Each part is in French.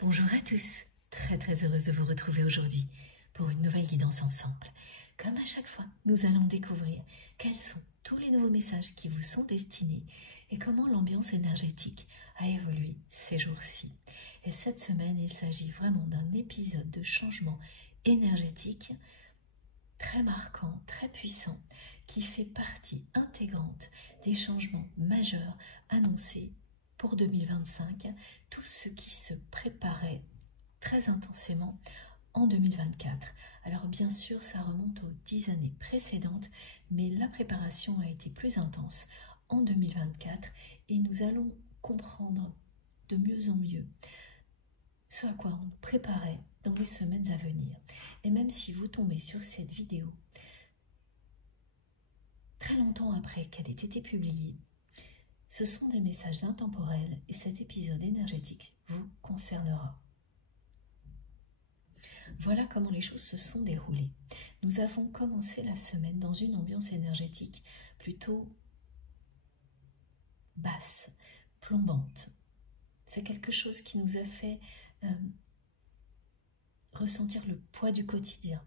Bonjour à tous, très heureuse de vous retrouver aujourd'hui pour une nouvelle guidance ensemble. Comme à chaque fois, nous allons découvrir quels sont tous les nouveaux messages qui vous sont destinés et comment l'ambiance énergétique a évolué ces jours-ci. Et cette semaine, il s'agit vraiment d'un épisode de changement énergétique très marquant, très puissant, qui fait partie intégrante des changements majeurs annoncés pour 2025, tout ce qui se préparait très intensément en 2024. Alors bien sûr, ça remonte aux 10 années précédentes, mais la préparation a été plus intense en 2024 et nous allons comprendre de mieux en mieux ce à quoi on nous préparait dans les semaines à venir. Et même si vous tombez sur cette vidéo très longtemps après qu'elle ait été publiée, ce sont des messages intemporels et cet épisode énergétique vous concernera. Voilà comment les choses se sont déroulées. Nous avons commencé la semaine dans une ambiance énergétique plutôt basse, plombante. C'est quelque chose qui nous a fait ressentir le poids du quotidien.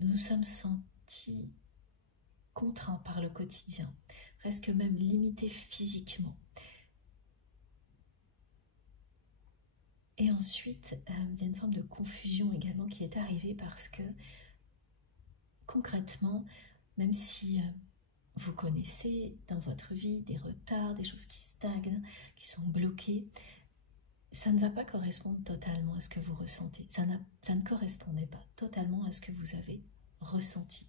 Nous nous sommes sentis contraints par le quotidien, presque même limités physiquement. Et ensuite, il y a une forme de confusion également qui est arrivée parce que concrètement, même si vous connaissez dans votre vie des retards, des choses qui stagnent, qui sont bloquées, ça ne va pas correspondre totalement à ce que vous ressentez. Ça ne correspondait pas totalement à ce que vous avez ressenti.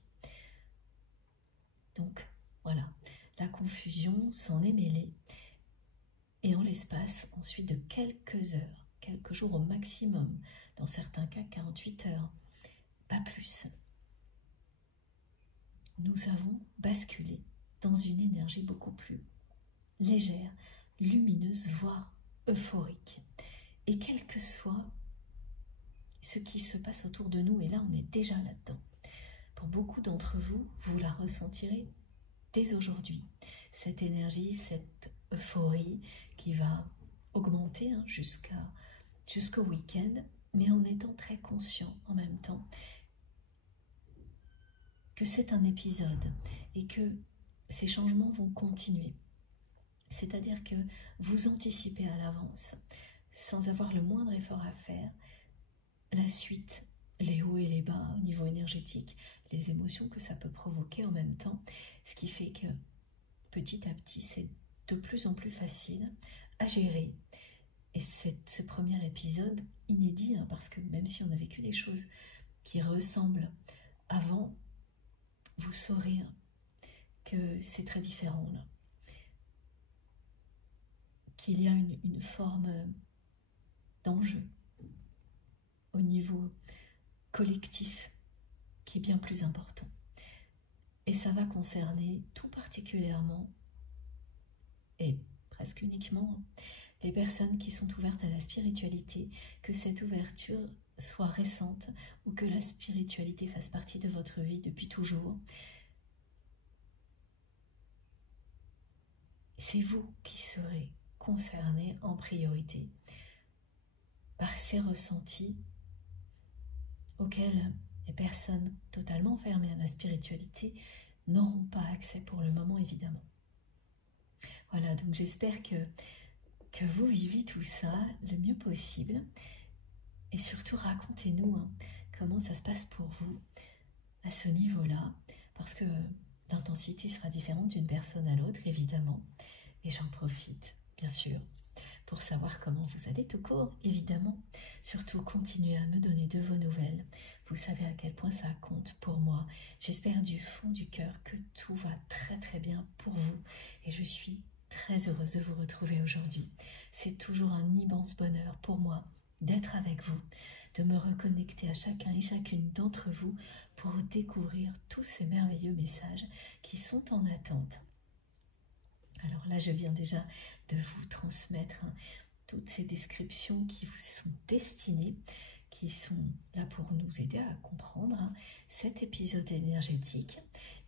Donc voilà, la confusion s'en est mêlée. Et en l'espace, ensuite de quelques heures, quelques jours au maximum, dans certains cas 48 heures, pas plus, nous avons basculé dans une énergie beaucoup plus légère, lumineuse, voire euphorique. Et quel que soit ce qui se passe autour de nous, et là on est déjà là-dedans, pour beaucoup d'entre vous, vous la ressentirez dès aujourd'hui. Cette énergie, cette euphorie qui va augmenter jusqu'au week-end, mais en étant très conscient en même temps que c'est un épisode et que ces changements vont continuer. C'est-à-dire que vous anticipez à l'avance, sans avoir le moindre effort à faire, la suite, les hauts et les bas au niveau énergétique, les émotions que ça peut provoquer en même temps, ce qui fait que petit à petit, c'est de plus en plus facile à gérer. Et ce premier épisode inédit, parce que même si on a vécu des choses qui ressemblent avant, vous saurez que c'est très différent là. Qu'il y a une forme d'enjeu au niveau collectif qui est bien plus important. Et ça va concerner tout particulièrement et presque uniquement les personnes qui sont ouvertes à la spiritualité, que cette ouverture soit récente ou que la spiritualité fasse partie de votre vie depuis toujours. C'est vous qui serez concernés en priorité par ces ressentis auxquels les personnes totalement fermées à la spiritualité n'auront pas accès pour le moment, évidemment. Voilà, donc j'espère que vous vivez tout ça le mieux possible. Et surtout, racontez-nous comment ça se passe pour vous à ce niveau-là, parce que l'intensité sera différente d'une personne à l'autre, évidemment. Et j'en profite, bien sûr, pour savoir comment vous allez tout court, évidemment. Surtout, continuez à me donner de vos nouvelles. Vous savez à quel point ça compte pour moi. J'espère du fond du cœur que tout va très bien pour vous. Et je suis très heureuse de vous retrouver aujourd'hui. C'est toujours un immense bonheur pour moi d'être avec vous, de me reconnecter à chacun et chacune d'entre vous pour découvrir tous ces merveilleux messages qui sont en attente. Alors là, je viens déjà de vous transmettre toutes ces descriptions qui vous sont destinées, qui sont là pour nous aider à comprendre cet épisode énergétique.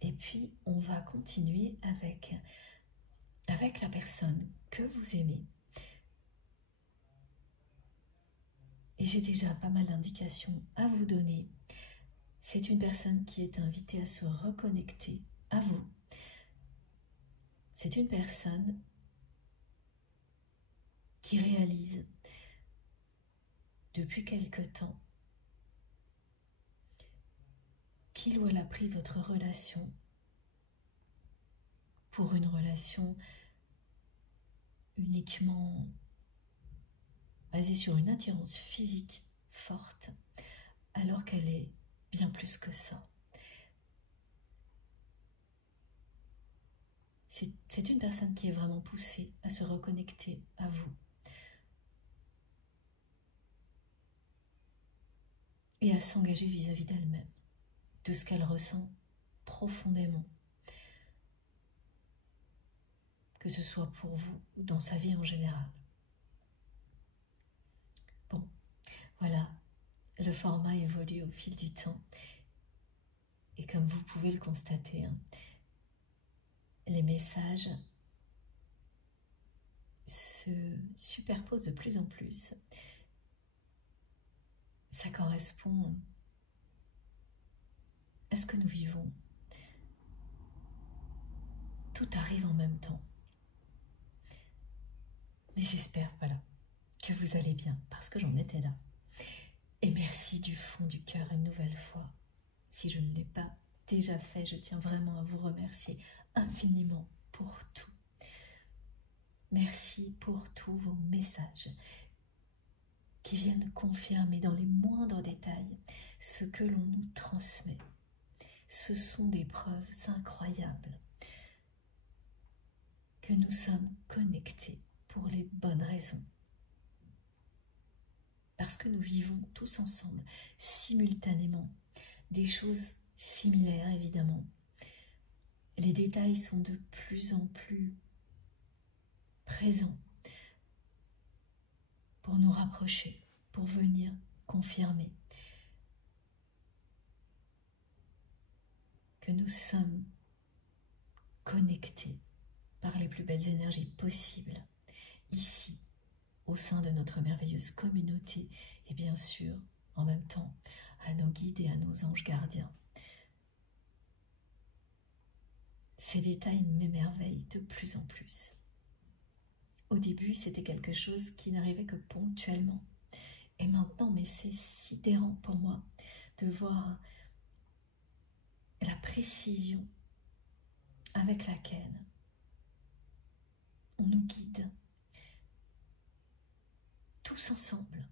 Et puis, on va continuer avec la personne que vous aimez, Et j'ai déjà pas mal d'indications à vous donner. C'est une personne qui est invitée à se reconnecter à vous. C'est une personne qui réalise depuis quelque temps qu'il ou elle a pris votre relation pour une relation uniquement basée sur une attirance physique forte, alors qu'elle est bien plus que ça. C'est une personne qui est vraiment poussée à se reconnecter à vous. Et à s'engager vis-à-vis d'elle-même, de ce qu'elle ressent profondément, que ce soit pour vous ou dans sa vie en général. Bon, voilà, le format évolue au fil du temps, et comme vous pouvez le constater, hein, les messages se superposent de plus en plus. Ça correspond à ce que nous vivons. Tout arrive en même temps. Mais j'espère, voilà, que vous allez bien, parce que j'en étais là. Et merci du fond du cœur une nouvelle fois. Si je ne l'ai pas déjà fait, je tiens vraiment à vous remercier infiniment pour tout. Merci pour tous vos messages qui viennent confirmer dans les moindres détails ce que l'on nous transmet. Ce sont des preuves incroyables que nous sommes connectés pour les bonnes raisons. Parce que nous vivons tous ensemble, simultanément, des choses similaires évidemment. Les détails sont de plus en plus présents pour nous rapprocher, pour venir confirmer que nous sommes connectés par les plus belles énergies possibles, ici, au sein de notre merveilleuse communauté, et bien sûr, en même temps, à nos guides et à nos anges gardiens. Ces détails m'émerveillent de plus en plus. Au début, c'était quelque chose qui n'arrivait que ponctuellement. Et maintenant, mais c'est sidérant pour moi de voir la précision avec laquelle on nous guide tous ensemble.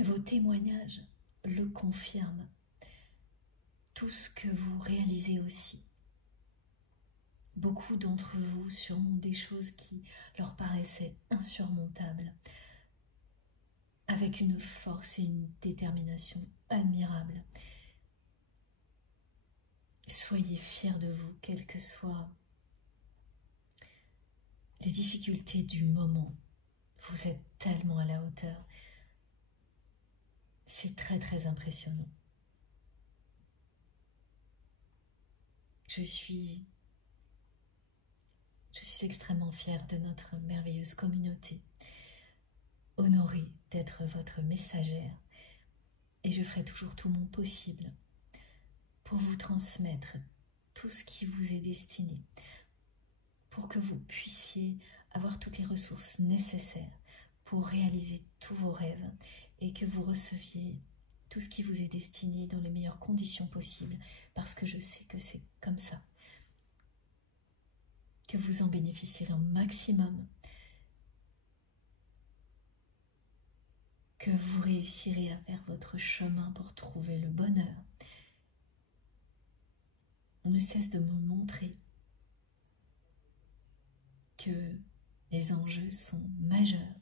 Vos témoignages le confirment. Tout ce que vous réalisez aussi. Beaucoup d'entre vous surmontent des choses qui leur paraissaient insurmontables, avec une force et une détermination admirables. Soyez fiers de vous, quelles que soient les difficultés du moment. Vous êtes tellement à la hauteur. C'est très très impressionnant. Je suis extrêmement fière de notre merveilleuse communauté, honorée d'être votre messagère, et je ferai toujours tout mon possible pour vous transmettre tout ce qui vous est destiné, pour que vous puissiez avoir toutes les ressources nécessaires pour réaliser tous vos rêves et que vous receviez tout ce qui vous est destiné dans les meilleures conditions possibles, parce que je sais que c'est comme ça, que vous en bénéficierez un maximum, que vous réussirez à faire votre chemin pour trouver le bonheur. On ne cesse de me montrer que les enjeux sont majeurs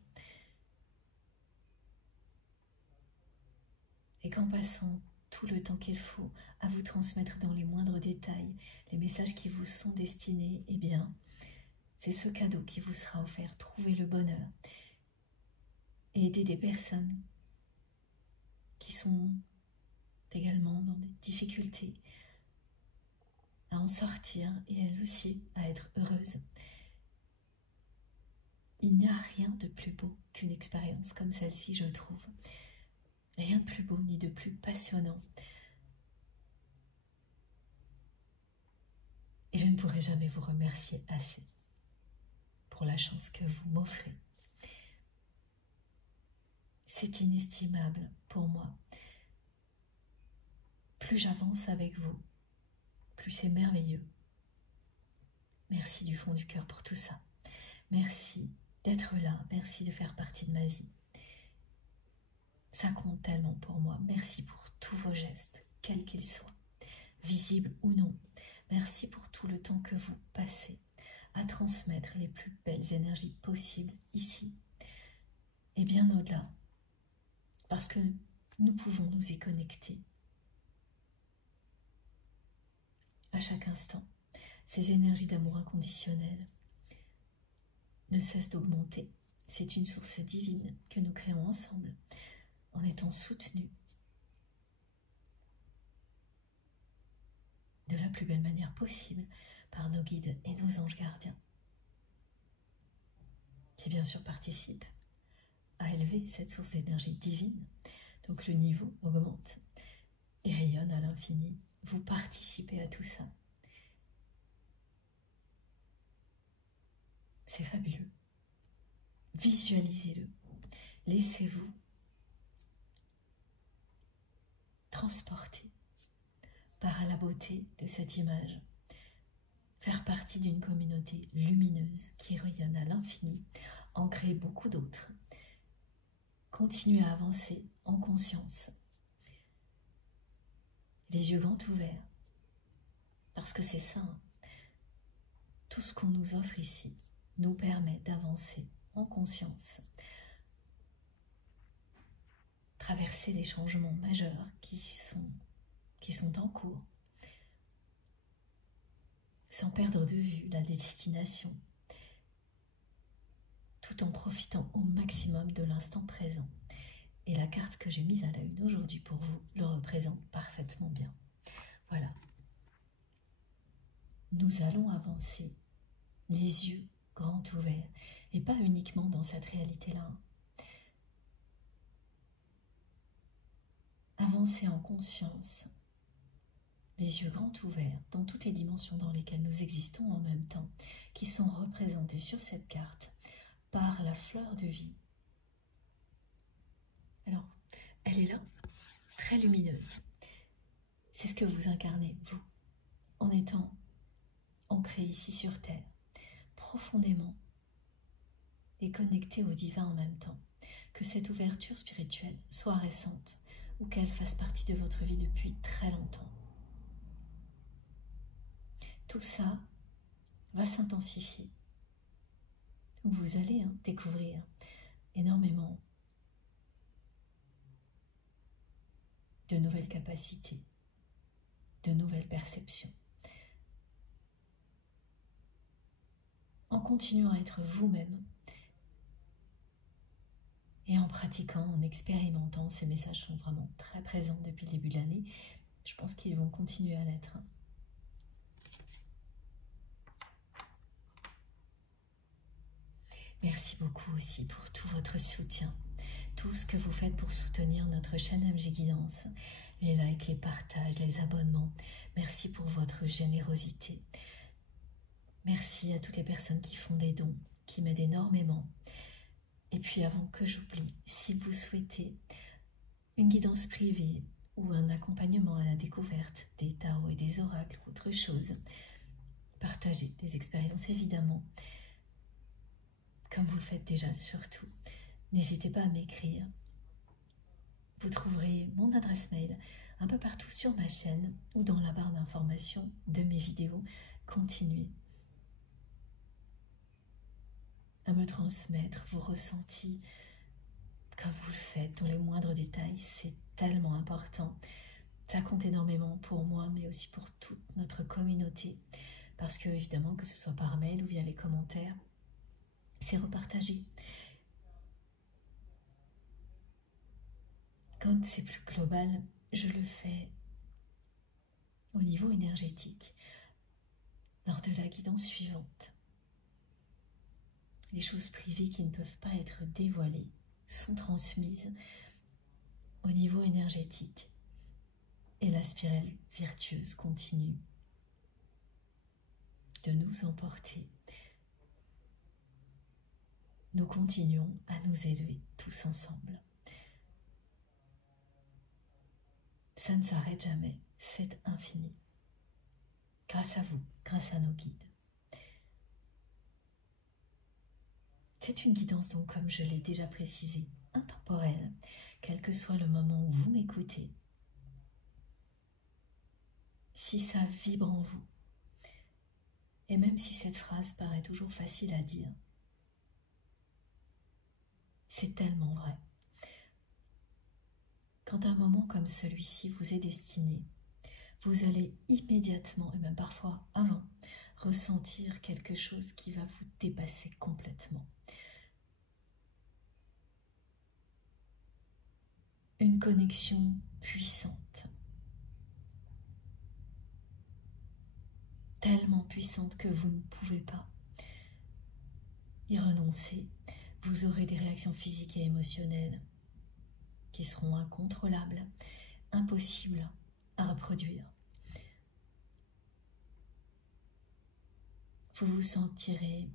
et qu'en passant tout le temps qu'il faut à vous transmettre dans les moindres détails les messages qui vous sont destinés, eh bien, c'est ce cadeau qui vous sera offert. Trouver le bonheur et aider des personnes qui sont également dans des difficultés à en sortir et elles aussi à être heureuses. Il Il n'y a rien de plus beau qu'une expérience comme celle-ci, je trouve. Rien de plus beau ni de plus passionnant. Et je ne pourrai jamais vous remercier assez pour la chance que vous m'offrez. C'est inestimable pour moi. Plus j'avance avec vous, plus c'est merveilleux. Merci du fond du cœur pour tout ça. Merci d'être là, merci de faire partie de ma vie. Ça compte tellement pour moi. Merci pour tous vos gestes, quels qu'ils soient, visibles ou non. Merci pour tout le temps que vous passez à transmettre les plus belles énergies possibles ici et bien au-delà. Parce que nous pouvons nous y connecter à chaque instant. Ces énergies d'amour inconditionnel ne cessent d'augmenter. C'est une source divine que nous créons ensemble, en étant soutenus de la plus belle manière possible par nos guides et nos anges gardiens, qui bien sûr participent à élever cette source d'énergie divine. Donc le niveau augmente et rayonne à l'infini. Vous participez à tout ça. C'est fabuleux. Visualisez-le. Laissez-vous transporter par la beauté de cette image. Faire partie d'une communauté lumineuse qui rayonne à l'infini, en créer beaucoup d'autres. Continuez à avancer en conscience. Les yeux grands ouverts. Parce que c'est ça. Tout ce qu'on nous offre ici nous permet d'avancer en conscience. Traverser les changements majeurs qui sont en cours. Sans perdre de vue la destination. Tout en profitant au maximum de l'instant présent. Et la carte que j'ai mise à la une aujourd'hui pour vous le représente parfaitement bien. Voilà. Nous allons avancer, les yeux grands ouverts, et pas uniquement dans cette réalité-là. Avancer en conscience, les yeux grands ouverts, dans toutes les dimensions dans lesquelles nous existons en même temps, qui sont représentées sur cette carte par la fleur de vie. Alors, elle est là, très lumineuse. C'est ce que vous incarnez, vous, en étant ancré ici sur Terre, profondément et connecté au divin en même temps. Que cette ouverture spirituelle soit récente ou qu'elle fasse partie de votre vie depuis très longtemps. Tout ça va s'intensifier. Vous allez découvrir énormément de nouvelles capacités, de nouvelles perceptions. En continuant à être vous-même et en pratiquant, en expérimentant, ces messages sont vraiment très présents depuis le début de l'année. Je pense qu'ils vont continuer à l'être. Merci beaucoup aussi pour tout votre soutien, tout ce que vous faites pour soutenir notre chaîne MG Guidance, les likes, les partages, les abonnements. Merci pour votre générosité. Merci à toutes les personnes qui font des dons, qui m'aident énormément. Et puis avant que j'oublie, si vous souhaitez une guidance privée ou un accompagnement à la découverte des tarots et des oracles ou autre chose, partagez des expériences évidemment, comme vous le faites déjà surtout. N'hésitez pas à m'écrire. Vous trouverez mon adresse mail un peu partout sur ma chaîne ou dans la barre d'information de mes vidéos. Continuez à me transmettre vos ressentis comme vous le faites dans les moindres détails. C'est tellement important. Ça compte énormément pour moi, mais aussi pour toute notre communauté. Parce que, évidemment, que ce soit par mail ou via les commentaires, c'est repartagé. Quand c'est plus global, je le fais au niveau énergétique, lors de la guidance suivante. les choses privées qui ne peuvent pas être dévoilées sont transmises au niveau énergétique et la spirale virtueuse continue de nous emporter. Nous continuons à nous élever tous ensemble. Ça ne s'arrête jamais, c'est infini. Grâce à vous, grâce à nos guides. C'est une guidance, donc, comme je l'ai déjà précisé, intemporelle, quel que soit le moment où vous m'écoutez. Si ça vibre en vous, et même si cette phrase paraît toujours facile à dire, c'est tellement vrai. Quand un moment comme celui-ci vous est destiné, vous allez immédiatement, et même parfois avant, ressentir quelque chose qui va vous dépasser complètement. Une connexion puissante, tellement puissante que vous ne pouvez pas y renoncer. Vous aurez des réactions physiques et émotionnelles qui seront incontrôlables, impossibles à reproduire. Vous vous sentirez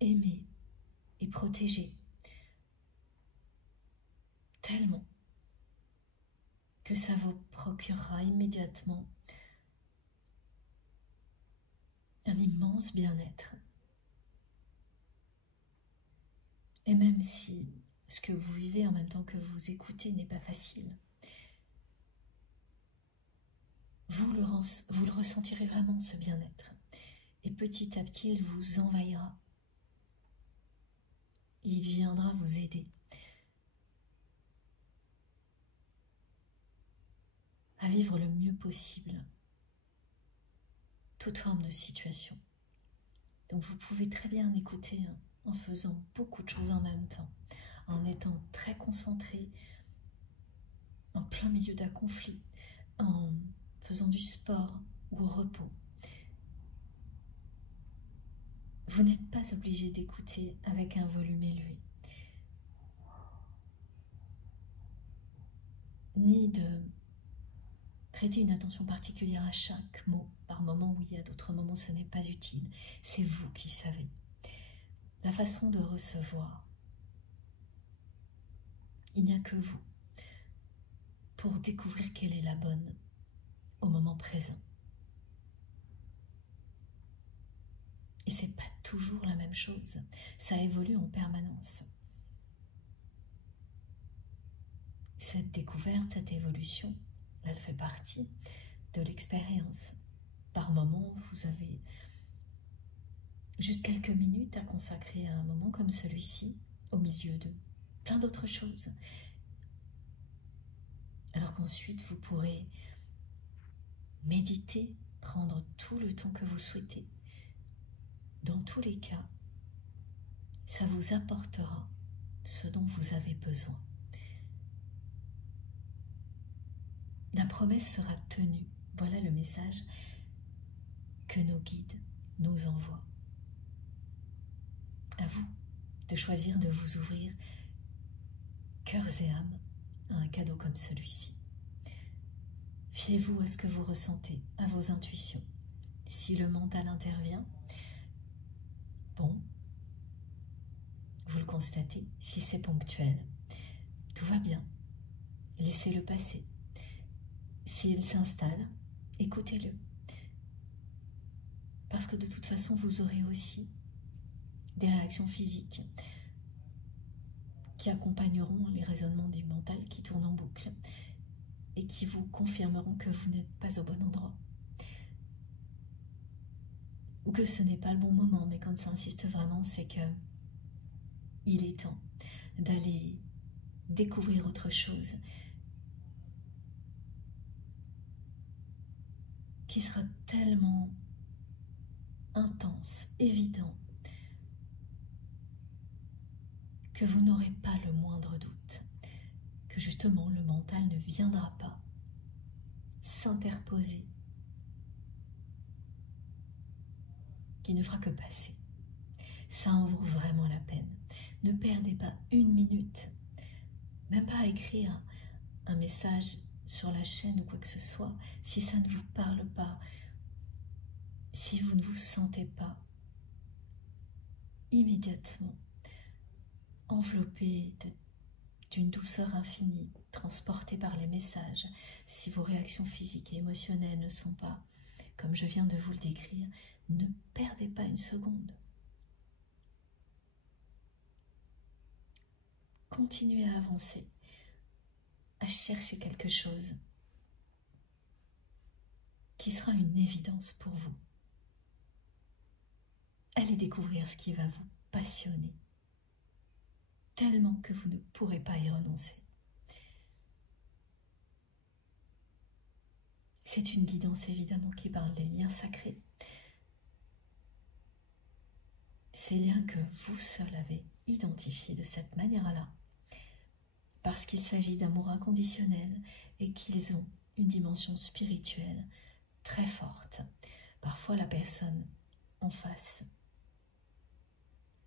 aimé et protégé tellement que ça vous procurera immédiatement un immense bien-être. Et même si ce que vous vivez en même temps que vous écoutez n'est pas facile, vous le ressentirez vraiment, ce bien-être. Et petit à petit, il vous envahira. Il viendra vous aider à vivre le mieux possible toute forme de situation. Donc vous pouvez très bien écouter en faisant beaucoup de choses en même temps, en étant très concentré, en plein milieu d'un conflit, en faisant du sport ou au repos. Vous n'êtes pas obligé d'écouter avec un volume élevé, ni de prêter une attention particulière à chaque mot. Par moment, oui, à d'autres moments, ce n'est pas utile. C'est vous qui savez. La façon de recevoir, il n'y a que vous pour découvrir quelle est la bonne au moment présent. Et c'est pas toujours la même chose. Ça évolue en permanence. Cette découverte, cette évolution, elle fait partie de l'expérience. Par moment, vous avez juste quelques minutes à consacrer à un moment comme celui-ci, au milieu de plein d'autres choses. Alors qu'ensuite, vous pourrez méditer, prendre tout le temps que vous souhaitez. Dans tous les cas, ça vous apportera ce dont vous avez besoin. La promesse sera tenue. Voilà le message que nos guides nous envoient. À vous de choisir de vous ouvrir cœurs et âmes à un cadeau comme celui-ci. Fiez-vous à ce que vous ressentez, à vos intuitions. Si le mental intervient, bon, vous le constatez. Si c'est ponctuel, tout va bien. Laissez-le passer. S'il s'installe, écoutez-le. Parce que de toute façon, vous aurez aussi des réactions physiques qui accompagneront les raisonnements du mental qui tournent en boucle et qui vous confirmeront que vous n'êtes pas au bon endroit. Ou que ce n'est pas le bon moment, mais quand ça insiste vraiment, c'est que il est temps d'aller découvrir autre chose qui sera tellement intense, évident, que vous n'aurez pas le moindre doute, que justement le mental ne viendra pas s'interposer, qui ne fera que passer. Ça en vaut vraiment la peine. Ne perdez pas une minute, même pas à écrire un message sur la chaîne ou quoi que ce soit, si ça ne vous parle pas, si vous ne vous sentez pas immédiatement enveloppé d'une douceur infinie, transporté par les messages, si vos réactions physiques et émotionnelles ne sont pas comme je viens de vous le décrire, ne perdez pas une seconde. Continuez à avancer, à chercher quelque chose qui sera une évidence pour vous. Allez découvrir ce qui va vous passionner, tellement que vous ne pourrez pas y renoncer. C'est une guidance évidemment qui parle des liens sacrés. Ces liens que vous seul avez identifiés de cette manière-là, parce qu'il s'agit d'amour inconditionnel et qu'ils ont une dimension spirituelle très forte. Parfois la personne en face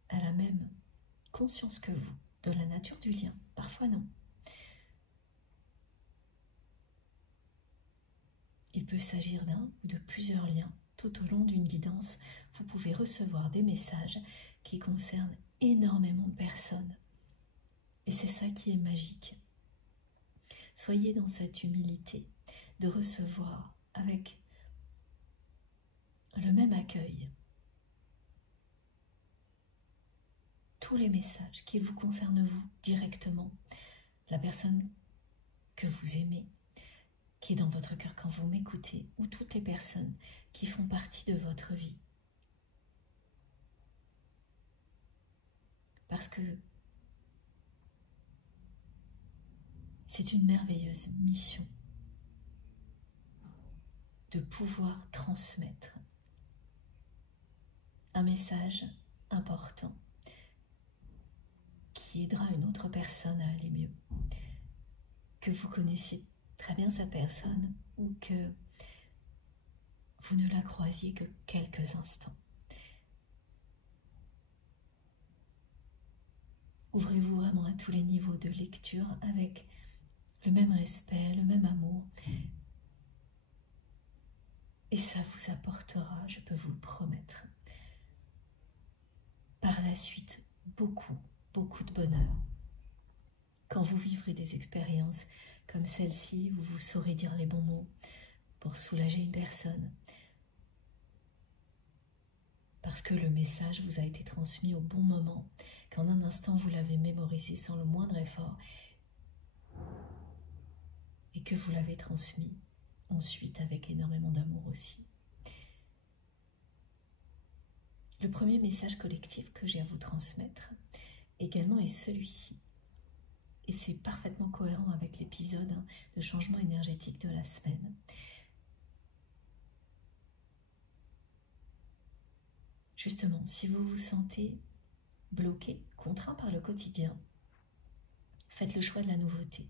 a la même conscience que vous de la nature du lien, parfois non. Il peut s'agir d'un ou de plusieurs liens. Tout au long d'une guidance, vous pouvez recevoir des messages qui concernent énormément de personnes. Et c'est ça qui est magique. Soyez dans cette humilité de recevoir avec le même accueil tous les messages qui vous concernent vous directement, la personne que vous aimez, qui est dans votre cœur quand vous m'écoutez, ou toutes les personnes qui font partie de votre vie. Parce que c'est une merveilleuse mission de pouvoir transmettre un message important qui aidera une autre personne à aller mieux. Que vous connaissiez très bien cette personne ou que vous ne la croisiez que quelques instants. Ouvrez-vous vraiment à tous les niveaux de lecture avec le même respect, le même amour. Et ça vous apportera, je peux vous le promettre, par la suite beaucoup de bonheur. Quand vous vivrez des expériences comme celle-ci, où vous saurez dire les bons mots pour soulager une personne, parce que le message vous a été transmis au bon moment, qu'en un instant vous l'avez mémorisé sans le moindre effort, et que vous l'avez transmis ensuite avec énormément d'amour aussi. Le premier message collectif que j'ai à vous transmettre également est celui-ci. Et c'est parfaitement cohérent avec l'épisode de changement énergétique de la semaine. Justement, si vous vous sentez bloqué, contraint par le quotidien, faites le choix de la nouveauté.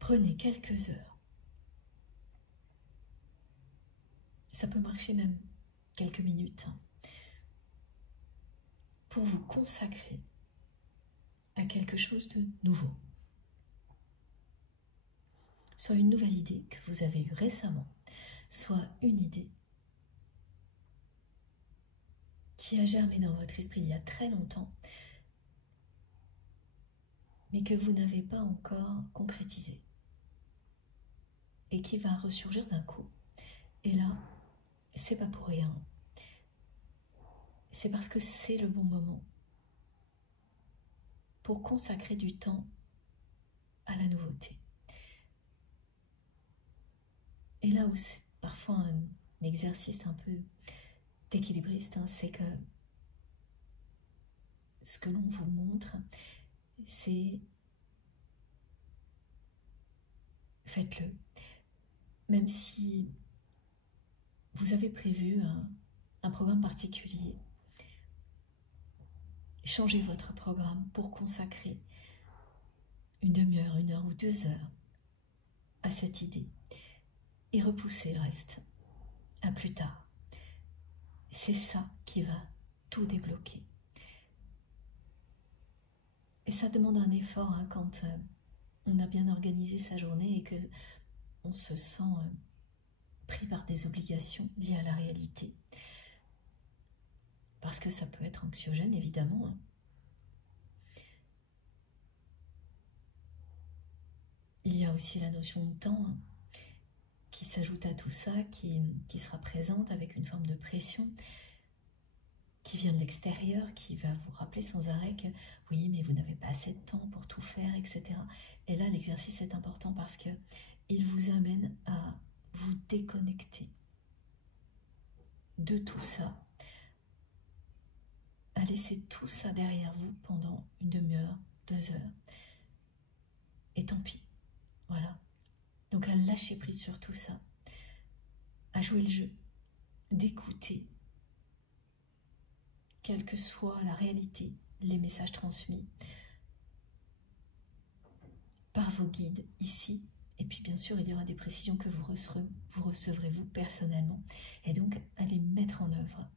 Prenez quelques heures. Ça peut marcher même quelques minutes pour vous consacrer à quelque chose de nouveau. Soit une nouvelle idée que vous avez eue récemment, soit une idée qui a germé dans votre esprit il y a très longtemps, mais que vous n'avez pas encore concrétisé et qui va ressurgir d'un coup. Et là, c'est pas pour rien. C'est parce que c'est le bon moment pour consacrer du temps à la nouveauté. Et là où c'est parfois un exercice un peu d'équilibriste, c'est que ce que l'on vous montre, c'est faites-le. Même si vous avez prévu un programme particulier, changez votre programme pour consacrer une demi-heure, 1 heure ou 2 heures à cette idée et repoussez le reste à plus tard. C'est ça qui va tout débloquer. Et ça demande un effort hein, quand on a bien organisé sa journée et que on se sent pris par des obligations liées à la réalité. Parce que ça peut être anxiogène, évidemment. Hein. Il y a aussi la notion de temps hein, qui s'ajoute à tout ça, qui sera présente avec une forme de pression qui vient de l'extérieur, qui va vous rappeler sans arrêt que oui, mais vous n'avez pas assez de temps pour tout faire, etc. Et là, l'exercice est important parce que il vous amène à vous déconnecter de tout ça, à laisser tout ça derrière vous pendant une demi-heure, 2 heures. Et tant pis, voilà. Donc à lâcher prise sur tout ça, à jouer le jeu, d'écouter, quelle que soit la réalité, les messages transmis par vos guides ici. Et puis bien sûr, il y aura des précisions que vous recevrez vous personnellement. Et donc, à les mettre en œuvre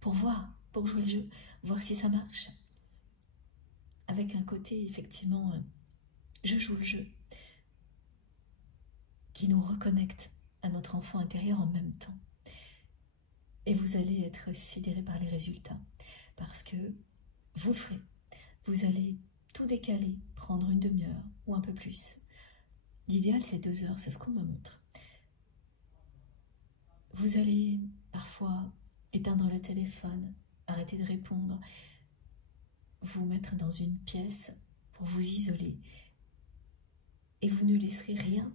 pour voir, pour jouer le jeu, voir si ça marche. Avec un côté, effectivement, je joue le jeu, qui nous reconnecte à notre enfant intérieur en même temps. Et vous allez être sidéré par les résultats, parce que vous le ferez. Vous allez tout décaler, prendre une demi-heure ou un peu plus. L'idéal, c'est 2 heures, c'est ce qu'on me montre. Vous allez parfois éteindre le téléphone, arrêter de répondre, vous mettre dans une pièce pour vous isoler. Et vous ne laisserez rien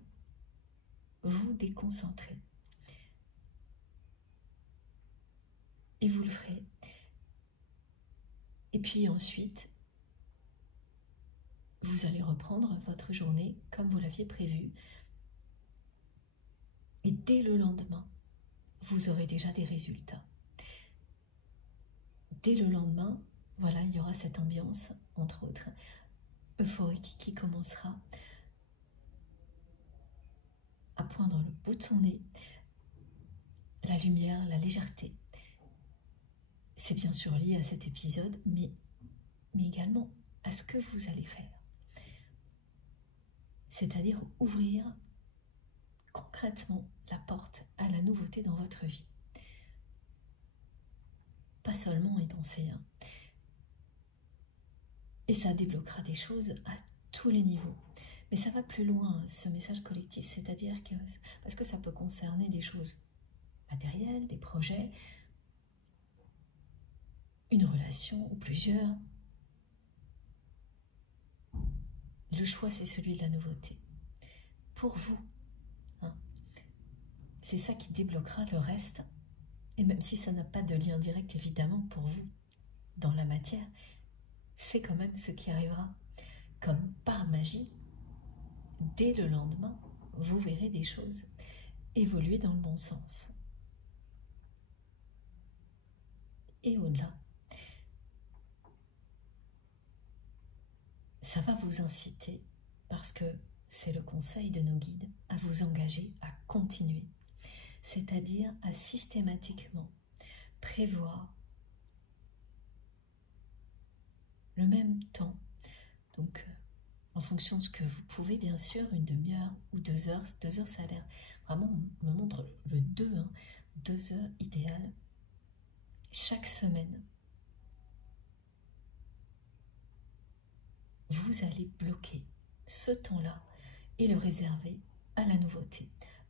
vous déconcentrer. Et vous le ferez. Et puis ensuite, vous allez reprendre votre journée comme vous l'aviez prévu. Et dès le lendemain, vous aurez déjà des résultats. Dès le lendemain, voilà, il y aura cette ambiance, entre autres, euphorique qui commencera à poindre le bout de son nez, la lumière, la légèreté. C'est bien sûr lié à cet épisode, mais également à ce que vous allez faire. C'est-à-dire ouvrir concrètement la porte à la nouveauté dans votre vie. Pas seulement y penser. Hein. Et ça débloquera des choses à tous les niveaux. Mais ça va plus loin, ce message collectif, c'est-à-dire que, parce que ça peut concerner des choses matérielles, des projets, une relation ou plusieurs. Le choix, c'est celui de la nouveauté. Pour vous, hein, c'est ça qui débloquera le reste. Et même si ça n'a pas de lien direct, évidemment, pour vous, dans la matière, c'est quand même ce qui arrivera. Comme par magie, dès le lendemain, vous verrez des choses évoluer dans le bon sens. Et au-delà, ça va vous inciter, parce que c'est le conseil de nos guides, à vous engager à continuer. C'est-à-dire à systématiquement prévoir le même temps, donc en fonction de ce que vous pouvez, bien sûr, une demi-heure ou 2 heures. 2 heures, ça a l'air vraiment, on me montre le 2, hein, 2 heures idéal. Chaque semaine, vous allez bloquer ce temps-là et le réserver à la nouveauté,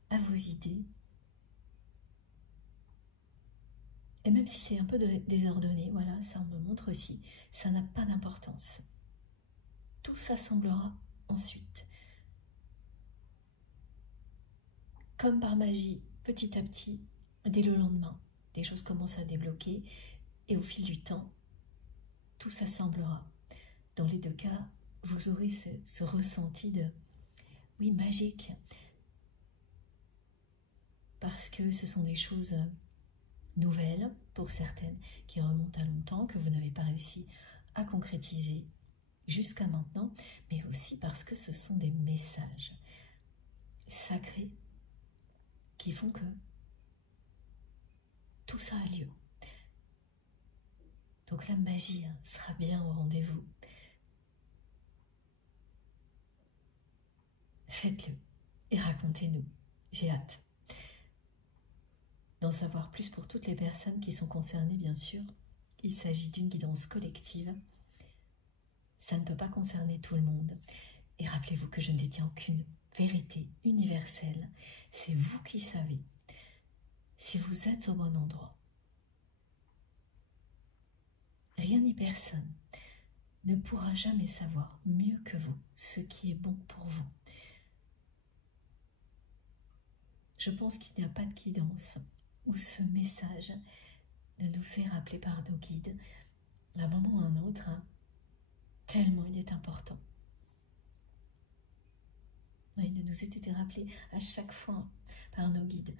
à vos idées. Et même si c'est un peu désordonné, voilà, ça me montre aussi, ça n'a pas d'importance. Tout s'assemblera ensuite. Comme par magie, petit à petit, dès le lendemain, des choses commencent à débloquer et au fil du temps, tout s'assemblera. Dans les 2 cas, vous aurez ce ressenti de, oui, magique, parce que ce sont des choses nouvelles pour certaines qui remontent à longtemps, que vous n'avez pas réussi à concrétiser jusqu'à maintenant, mais aussi parce que ce sont des messages sacrés qui font que tout ça a lieu. Donc la magie sera bien au rendez-vous. Faites-le et racontez-nous. J'ai hâte d'en savoir plus pour toutes les personnes qui sont concernées, bien sûr. Il s'agit d'une guidance collective. Ça ne peut pas concerner tout le monde. Et rappelez-vous que je ne détiens aucune vérité universelle. C'est vous qui savez si vous êtes au bon endroit. Rien ni personne ne pourra jamais savoir mieux que vous ce qui est bon pour vous. Je pense qu'il n'y a pas de guidance où ce message ne nous est rappelé par nos guides à un moment ou à un autre, tellement il est important. Il ne nous était rappelé à chaque fois par nos guides.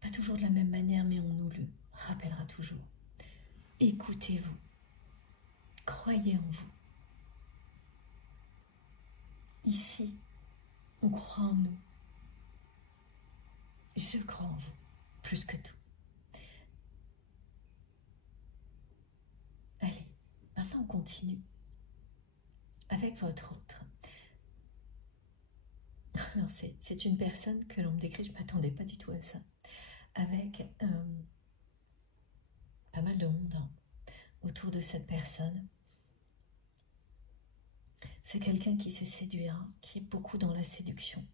Pas toujours de la même manière, mais on nous le rappellera toujours. Écoutez-vous. Croyez en vous. Ici, on croit en nous. Je crois en vous, plus que tout. Allez, maintenant on continue avec votre autre. Alors c'est une personne que l'on me décrit, je ne m'attendais pas du tout à ça, avec pas mal de monde autour de cette personne. C'est quelqu'un qui sait séduire, qui est beaucoup dans la séduction,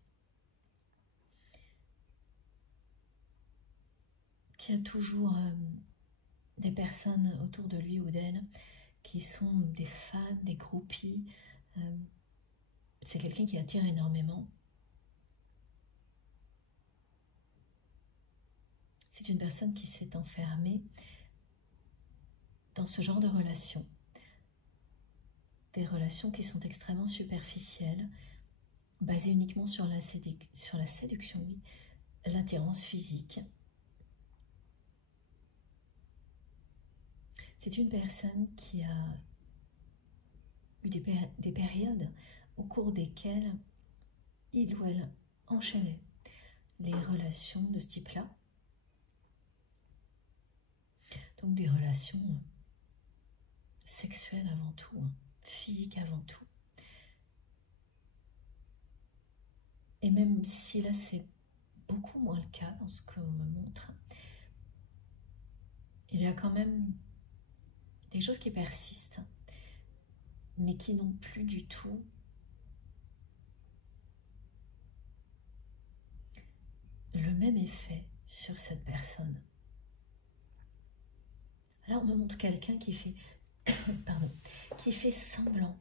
qui a toujours des personnes autour de lui ou d'elle qui sont des fans, des groupies. C'est quelqu'un qui attire énormément. C'est une personne qui s'est enfermée dans ce genre de relations. Des relations qui sont extrêmement superficielles, basées uniquement sur la séduction, oui, l'attirance physique. C'est une personne qui a eu des périodes au cours desquelles il ou elle enchaînait les relations de ce type-là. Donc des relations sexuelles avant tout, physiques avant tout. Et même si là c'est beaucoup moins le cas dans ce qu'on me montre, il y a quand même des choses qui persistent, mais qui n'ont plus du tout le même effet sur cette personne. Là, on me montre quelqu'un qui fait, qui fait semblant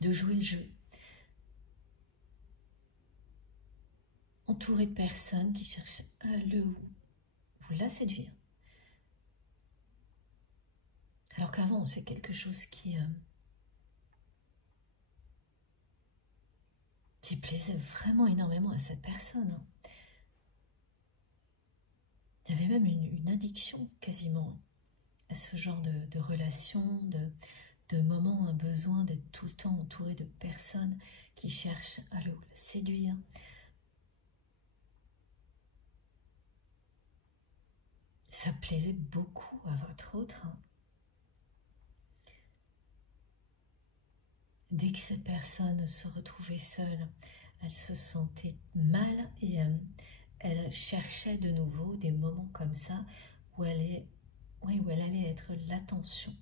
de jouer le jeu, entouré de personnes qui cherchent à vous la séduire. Alors qu'avant, c'est quelque chose qui plaisait vraiment énormément à cette personne. Il y avait même une addiction quasiment à ce genre de relation, de moments, un besoin d'être tout le temps entouré de personnes qui cherchent à le séduire. Ça plaisait beaucoup à votre autre. Dès que cette personne se retrouvait seule, elle se sentait mal et elle cherchait de nouveau des moments comme ça où elle allait être l'attention.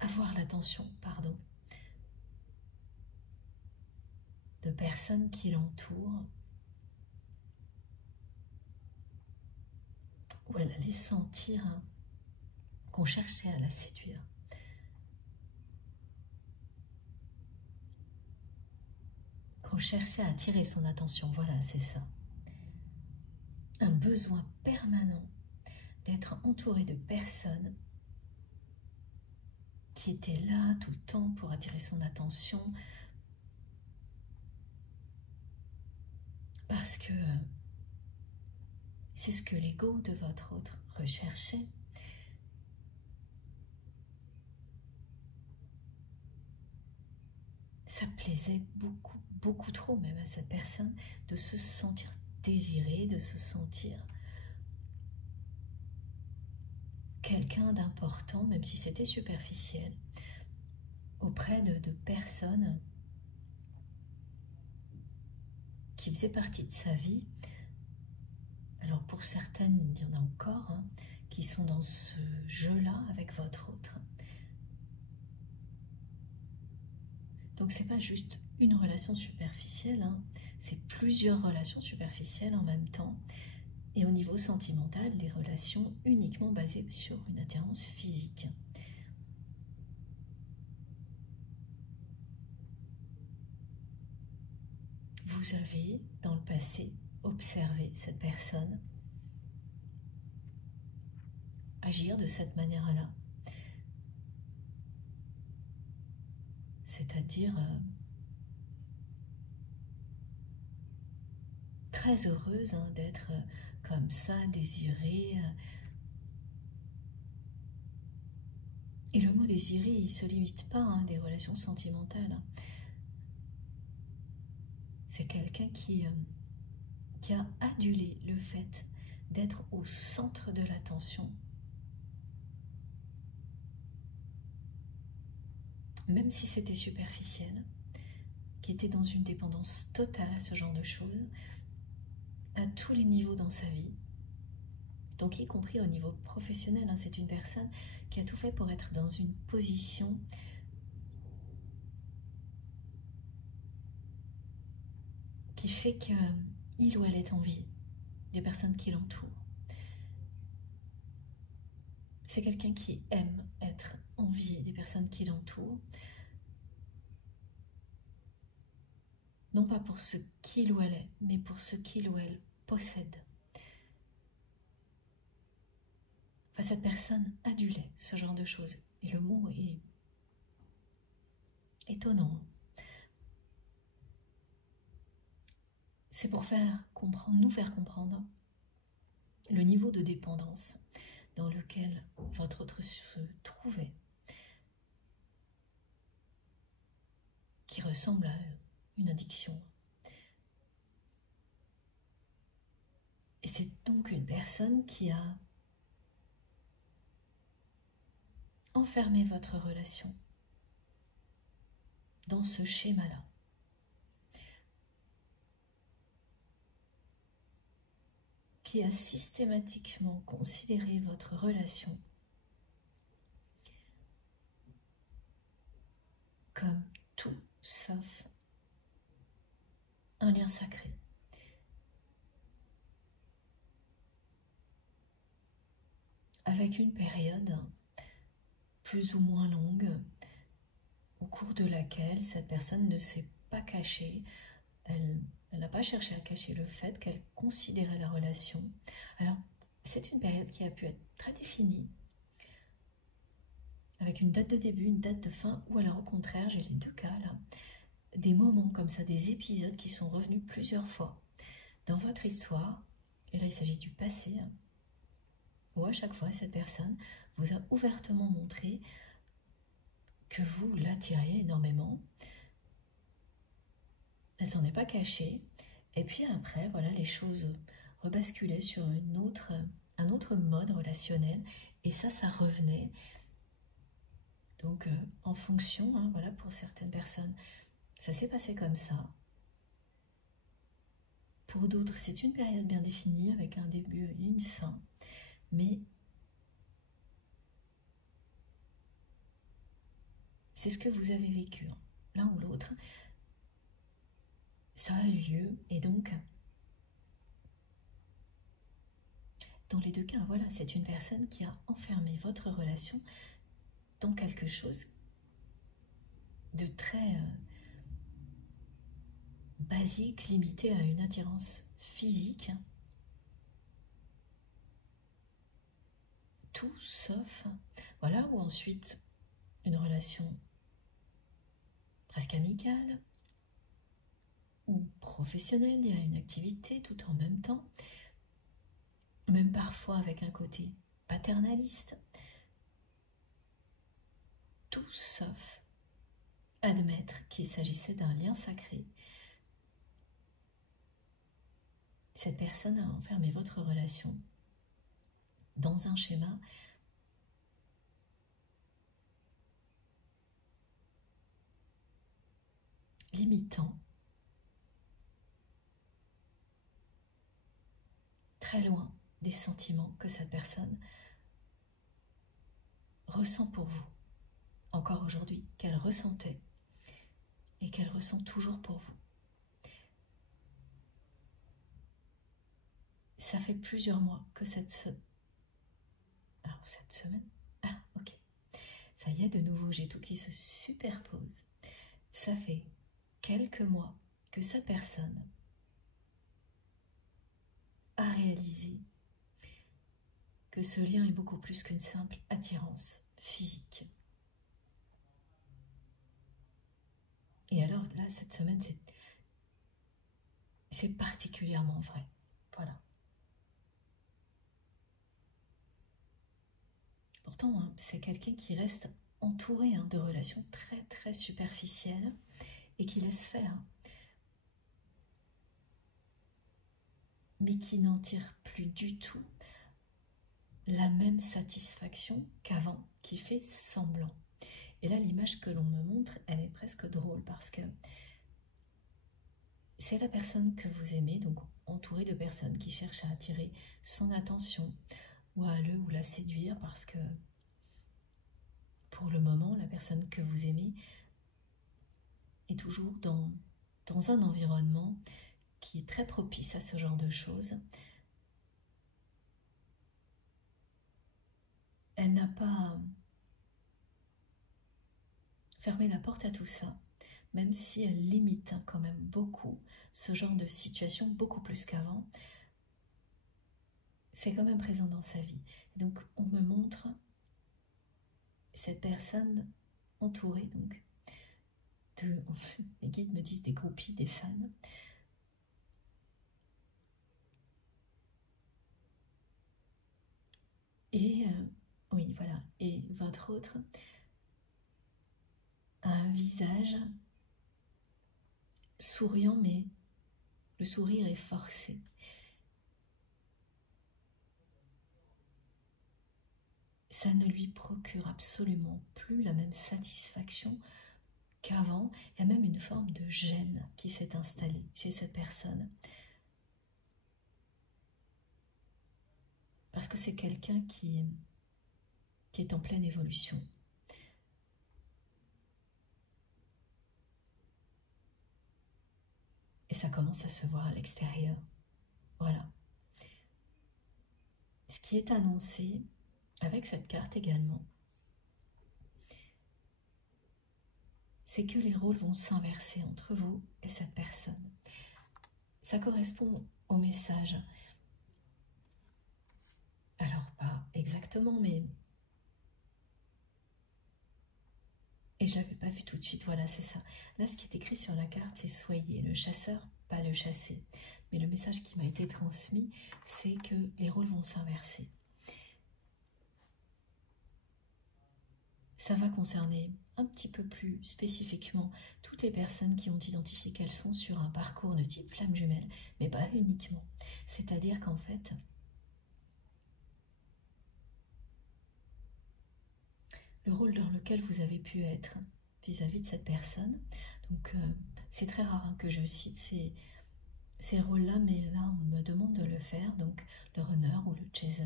Avoir l'attention, pardon, de personnes qui l'entourent, où elle allait sentir qu'on cherchait à la séduire. Qu'on cherchait à attirer son attention, voilà, c'est ça. Un besoin permanent d'être entouré de personnes qui étaient là tout le temps pour attirer son attention, parce que c'est ce que l'ego de votre autre recherchait. Ça plaisait beaucoup trop même à cette personne de se sentir désirer, de se sentir quelqu'un d'important, même si c'était superficiel, auprès de personnes qui faisaient partie de sa vie. Alors pour certaines, il y en a encore hein, qui sont dans ce jeu-là avec votre autre. Donc c'est pas juste une relation superficielle, hein, c'est plusieurs relations superficielles en même temps. Et au niveau sentimental, des relations uniquement basées sur une attirance physique. Vous avez, dans le passé, observé cette personne agir de cette manière-là. C'est-à-dire très heureuse hein, d'être comme ça, désirée. Et le mot désiré, il ne se limite pas à des relations sentimentales. C'est quelqu'un qui a adulé le fait d'être au centre de l'attention, même si c'était superficiel, qui était dans une dépendance totale à ce genre de choses, à tous les niveaux dans sa vie, donc y compris au niveau professionnel. Hein, c'est une personne qui a tout fait pour être dans une position qui fait qu'il ou elle est envié des personnes qui l'entourent. C'est quelqu'un qui aime être envié des personnes qui l'entourent, non pas pour ce qu'il ou elle est, mais pour ce qu'il ou elle possède. Enfin, cette personne adulait ce genre de choses. Et le mot est étonnant. C'est pour nous faire comprendre le niveau de dépendance dans lequel votre autre se trouvait, qui ressemble à une addiction. Et c'est donc une personne qui a enfermé votre relation dans ce schéma-là. Qui a systématiquement considéré votre relation comme tout sauf un lien sacré. Avec une période plus ou moins longue au cours de laquelle cette personne ne s'est pas cachée, elle n'a pas cherché à cacher le fait qu'elle considérait la relation. Alors, c'est une période qui a pu être très définie, avec une date de début, une date de fin, ou alors au contraire, j'ai les deux cas là, des moments comme ça, des épisodes qui sont revenus plusieurs fois dans votre histoire, et là il s'agit du passé, hein, où à chaque fois cette personne vous a ouvertement montré que vous l'attiriez énormément. Elle s'en est pas cachée, et puis après, voilà, les choses rebasculaient sur un autre mode relationnel, et ça revenait. Donc, en fonction, hein, voilà, pour certaines personnes, ça s'est passé comme ça. Pour d'autres, c'est une période bien définie, avec un début et une fin, mais c'est ce que vous avez vécu, hein, l'un ou l'autre. Ça a eu lieu, et donc, dans les deux cas, voilà, c'est une personne qui a enfermé votre relation dans quelque chose de très basique, limité à une attirance physique, tout sauf, voilà, ou ensuite une relation presque amicale ou professionnelle, il y a une activité tout en même temps, même parfois avec un côté paternaliste, tout sauf admettre qu'il s'agissait d'un lien sacré. cette personne a enfermé votre relation dans un schéma limitant, très loin des sentiments que cette personne ressent pour vous, encore aujourd'hui, qu'elle ressentait et qu'elle ressent toujours pour vous. Ça fait plusieurs mois que cette semaine... Ah, ok. Ça y est, de nouveau, j'ai tout qui se superpose. Ça fait quelques mois que cette personne a réalisé que ce lien est beaucoup plus qu'une simple attirance physique. Et alors là, cette semaine, c'est particulièrement vrai. Voilà. Pourtant, hein, c'est quelqu'un qui reste entouré de relations très très superficielles et qui laisse faire, mais qui n'en tire plus du tout la même satisfaction qu'avant, qui fait semblant. Et là, l'image que l'on me montre, elle est presque drôle parce que c'est la personne que vous aimez, donc entourée de personnes qui cherchent à attirer son attention ou à le ou la séduire parce que pour le moment, la personne que vous aimez est toujours dans un environnement qui est très propice à ce genre de choses. Elle n'a pas fermé la porte à tout ça, même si elle limite quand même beaucoup ce genre de situation, beaucoup plus qu'avant. C'est quand même présent dans sa vie. Donc on me montre cette personne entourée donc de, les guides me disent des groupies, des fans. Et oui, voilà. Et votre autre a un visage souriant, mais le sourire est forcé. Ça ne lui procure absolument plus la même satisfaction qu'avant. Il y a même une forme de gêne qui s'est installée chez cette personne. Parce que c'est quelqu'un qui est en pleine évolution. Et ça commence à se voir à l'extérieur. Voilà. Ce qui est annoncé avec cette carte également, c'est que les rôles vont s'inverser entre vous et cette personne. Ça correspond au message. Alors, pas exactement, mais... Et je n'avais pas vu tout de suite, voilà, c'est ça. Là, ce qui est écrit sur la carte, c'est « Soyez le chasseur, pas le chassé ». Mais le message qui m'a été transmis, c'est que les rôles vont s'inverser. Ça va concerner un petit peu plus spécifiquement toutes les personnes qui ont identifié qu'elles sont sur un parcours de type flamme jumelle, mais pas uniquement. C'est-à-dire qu'en fait, le rôle dans lequel vous avez pu être vis-à-vis de cette personne, donc c'est très rare que je cite ces rôles-là, mais là on me demande de le faire, donc le runner ou le chaser.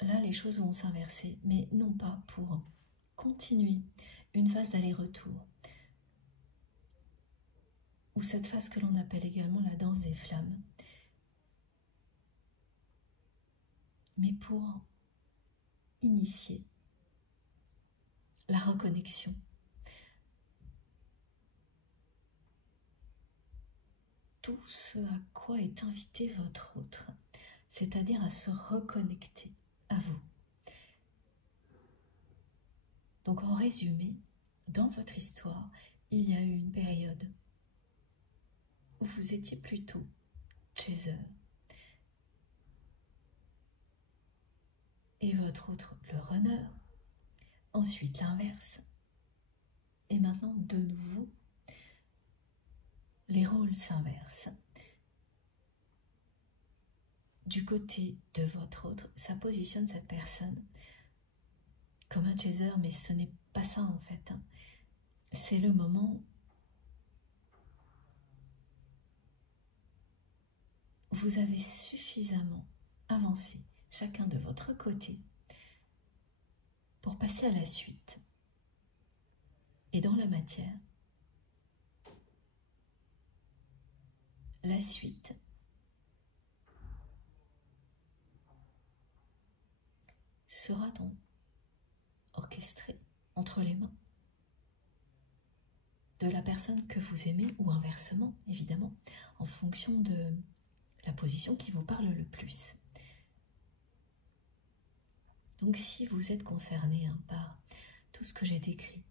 Là, les choses vont s'inverser, mais non pas pour continuer une phase d'aller-retour, ou cette phase que l'on appelle également la danse des flammes, mais pour initier la reconnexion. Tout ce à quoi est invité votre autre, c'est-à-dire à se reconnecter à vous. Donc en résumé, dans votre histoire, il y a eu une période où vous étiez plutôt chaser et votre autre le runner, ensuite l'inverse, et maintenant de nouveau les rôles s'inversent. Du côté de votre autre, ça positionne cette personne comme un chaser, mais ce n'est pas ça en fait. C'est le moment où vous avez suffisamment avancé, chacun de votre côté, pour passer à la suite. Et dans la matière, la suite sera donc orchestrée entre les mains de la personne que vous aimez, ou inversement, évidemment, en fonction de la position qui vous parle le plus. Donc si vous êtes concerné par tout ce que j'ai décrit,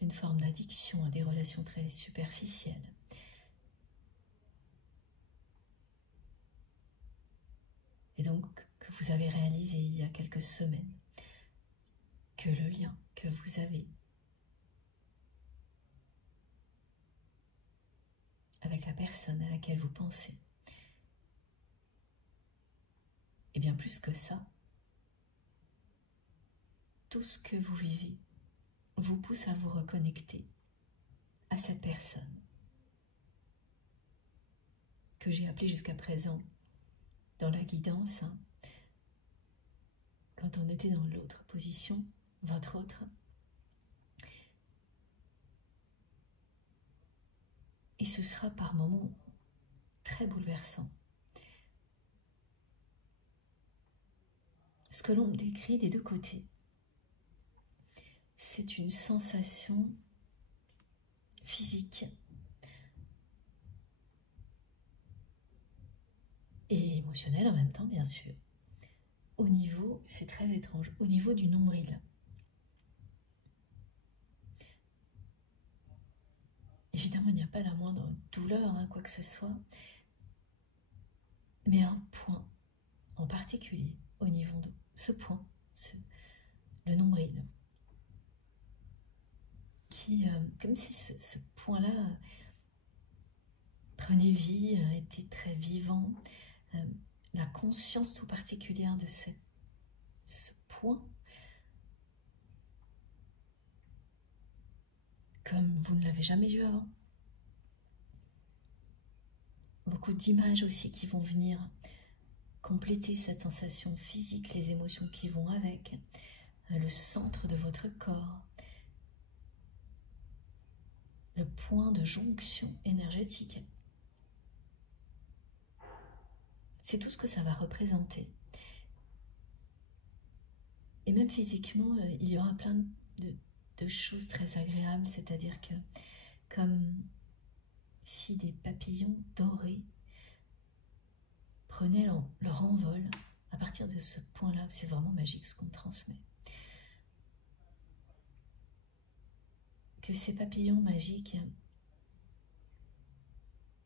une forme d'addiction à des relations très superficielles, et donc que vous avez réalisé il y a quelques semaines que le lien que vous avez avec la personne à laquelle vous pensez, et bien plus que ça, tout ce que vous vivez vous pousse à vous reconnecter à cette personne que j'ai appelée jusqu'à présent dans la guidance, quand on était dans l'autre position, votre autre. Et ce sera par moments très bouleversant. Ce que l'on décrit des deux côtés, c'est une sensation physique et émotionnelle en même temps, bien sûr. Au niveau, c'est très étrange, au niveau du nombril. Évidemment, il n'y a pas la moindre douleur, quoi que ce soit, mais un point en particulier au niveau de ce point, le nombril, qui, comme si ce point-là prenait vie, était très vivant, la conscience tout particulière de ce point, comme vous ne l'avez jamais vu avant. Beaucoup d'images aussi qui vont venir compléter cette sensation physique, les émotions qui vont avec, le centre de votre corps, le point de jonction énergétique. C'est tout ce que ça va représenter. Et même physiquement, il y aura plein de choses très agréables, c'est-à-dire que comme si des papillons dorés prenaient leur envol à partir de ce point-là. C'est vraiment magique ce qu'on transmet. Que ces papillons magiques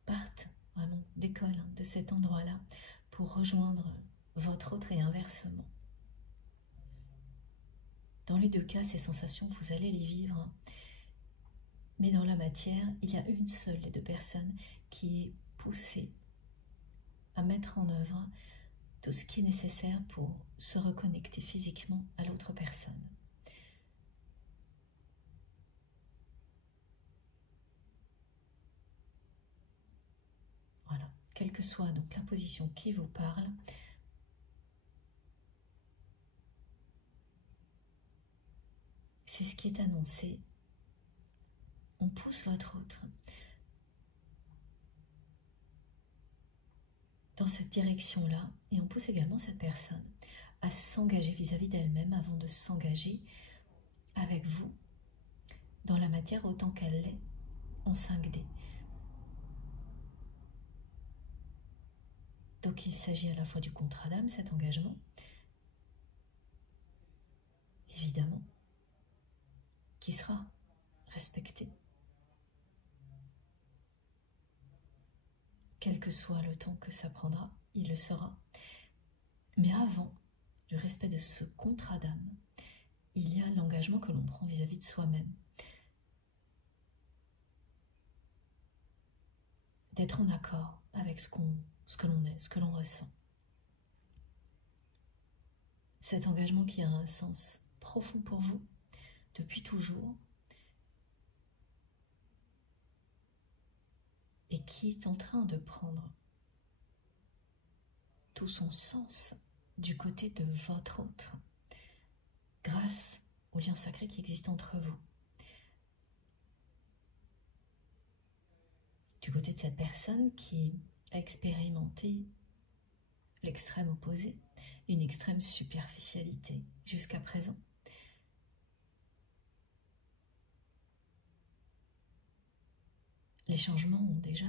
partent, vraiment décollent de cet endroit-là pour rejoindre votre autre et inversement. Dans les deux cas, ces sensations, vous allez les vivre. Mais dans la matière, il y a une seule des deux personnes qui est poussée à mettre en œuvre tout ce qui est nécessaire pour se reconnecter physiquement à l'autre personne. Voilà, quelle que soit donc la position qui vous parle, c'est ce qui est annoncé. On pousse votre autre dans cette direction-là, et on pousse également cette personne à s'engager vis-à-vis d'elle-même avant de s'engager avec vous dans la matière autant qu'elle l'est en 5D. Donc il s'agit à la fois du contrat d'âme, cet engagement, évidemment, qui sera respecté, quel que soit le temps que ça prendra, il le sera. Mais avant le respect de ce contrat d'âme, il y a l'engagement que l'on prend vis-à-vis de soi-même. d'être en accord avec ce que l'on est, ce que l'on ressent. Cet engagement qui a un sens profond pour vous depuis toujours et qui est en train de prendre tout son sens du côté de votre autre, grâce au lien sacré qui existe entre vous. Du côté de cette personne qui a expérimenté l'extrême opposé, une extrême superficialité jusqu'à présent. Les changements ont déjà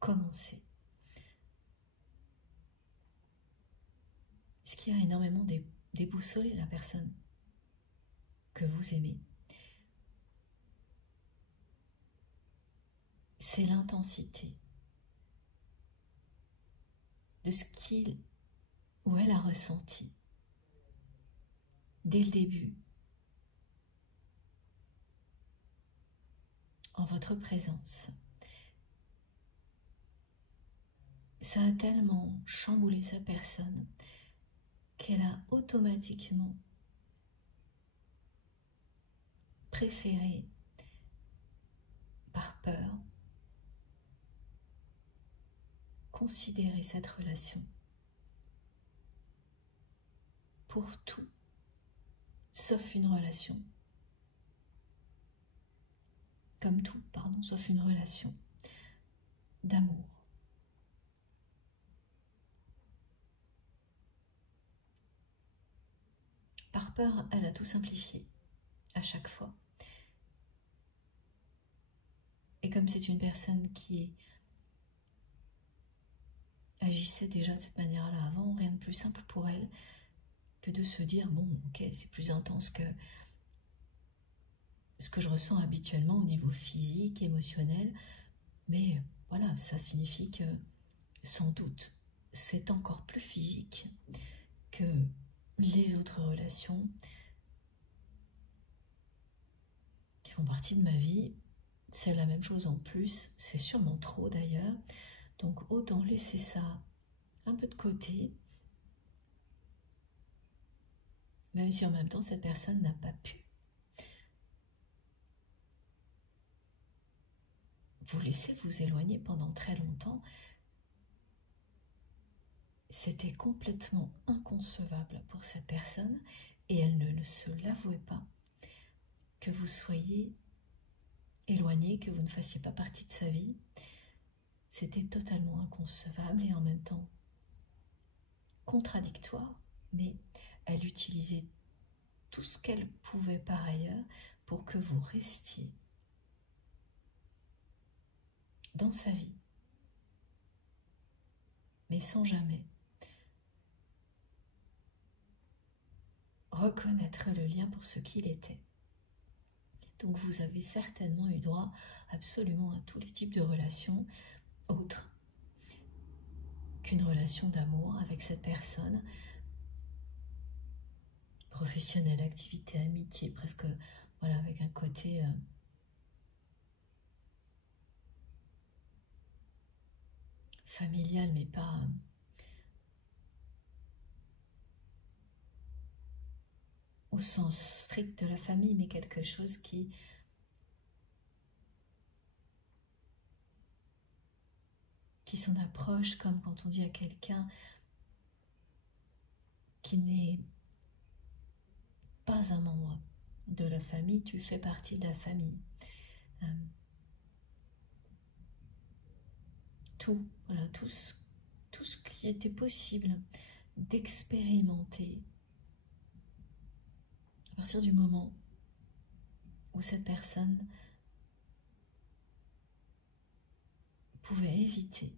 commencé. Ce qui a énormément déboussolé la personne que vous aimez, c'est l'intensité de ce qu'il ou elle a ressenti dès le début, en votre présence. Ça a tellement chamboulé sa personne qu'elle a automatiquement préféré, par peur, considérer cette relation pour tout, sauf une relation. Comme tout, pardon, sauf une relation d'amour. Par peur, elle a tout simplifié, à chaque fois. Et comme c'est une personne qui agissait déjà de cette manière-là avant, rien de plus simple pour elle que de se dire, bon, ok, c'est plus intense que ce que je ressens habituellement au niveau physique, émotionnel, mais voilà, ça signifie que, sans doute, c'est encore plus physique que les autres relations qui font partie de ma vie. C'est la même chose en plus, c'est sûrement trop d'ailleurs, donc autant laisser ça un peu de côté, même si en même temps cette personne n'a pas pu vous laisser vous éloigner pendant très longtemps. C'était complètement inconcevable pour cette personne et elle ne se l'avouait pas que vous soyez éloigné, que vous ne fassiez pas partie de sa vie. C'était totalement inconcevable et en même temps contradictoire, mais elle utilisait tout ce qu'elle pouvait par ailleurs pour que vous restiez dans sa vie, mais sans jamais reconnaître le lien pour ce qu'il était. Donc vous avez certainement eu droit absolument à tous les types de relations autres qu'une relation d'amour avec cette personne, professionnelle, activité, amitié, presque, voilà, avec un côté familial, mais pas au sens strict de la famille, mais quelque chose qui s'en approche, comme quand on dit à quelqu'un qui n'est pas un membre de la famille, tu fais partie de la famille. Tout, voilà, tout ce qui était possible d'expérimenter à partir du moment où cette personne pouvait éviter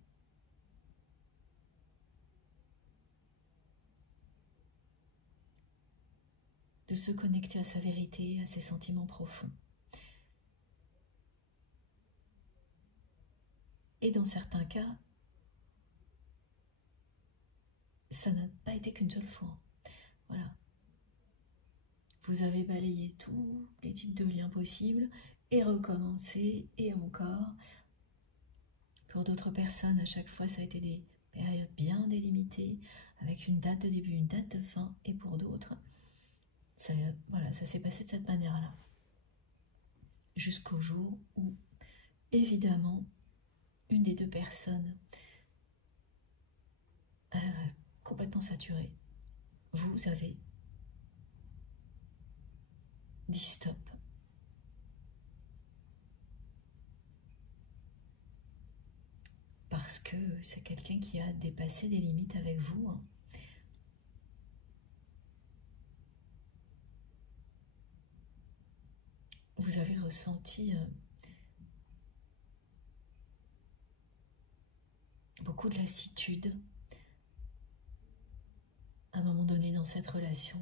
de se connecter à sa vérité, à ses sentiments profonds. Et dans certains cas, ça n'a pas été qu'une seule fois. Voilà. Vous avez balayé tous les types de liens possibles et recommencer, et encore. Pour d'autres personnes, à chaque fois, ça a été des périodes bien délimitées, avec une date de début, une date de fin, et pour d'autres, voilà, ça s'est passé de cette manière-là. Jusqu'au jour où, évidemment, une des deux personnes complètement saturée, vous avez dit stop. Parce que c'est quelqu'un qui a dépassé des limites avec vous. Hein. Vous avez ressenti beaucoup de lassitude à un moment donné dans cette relation.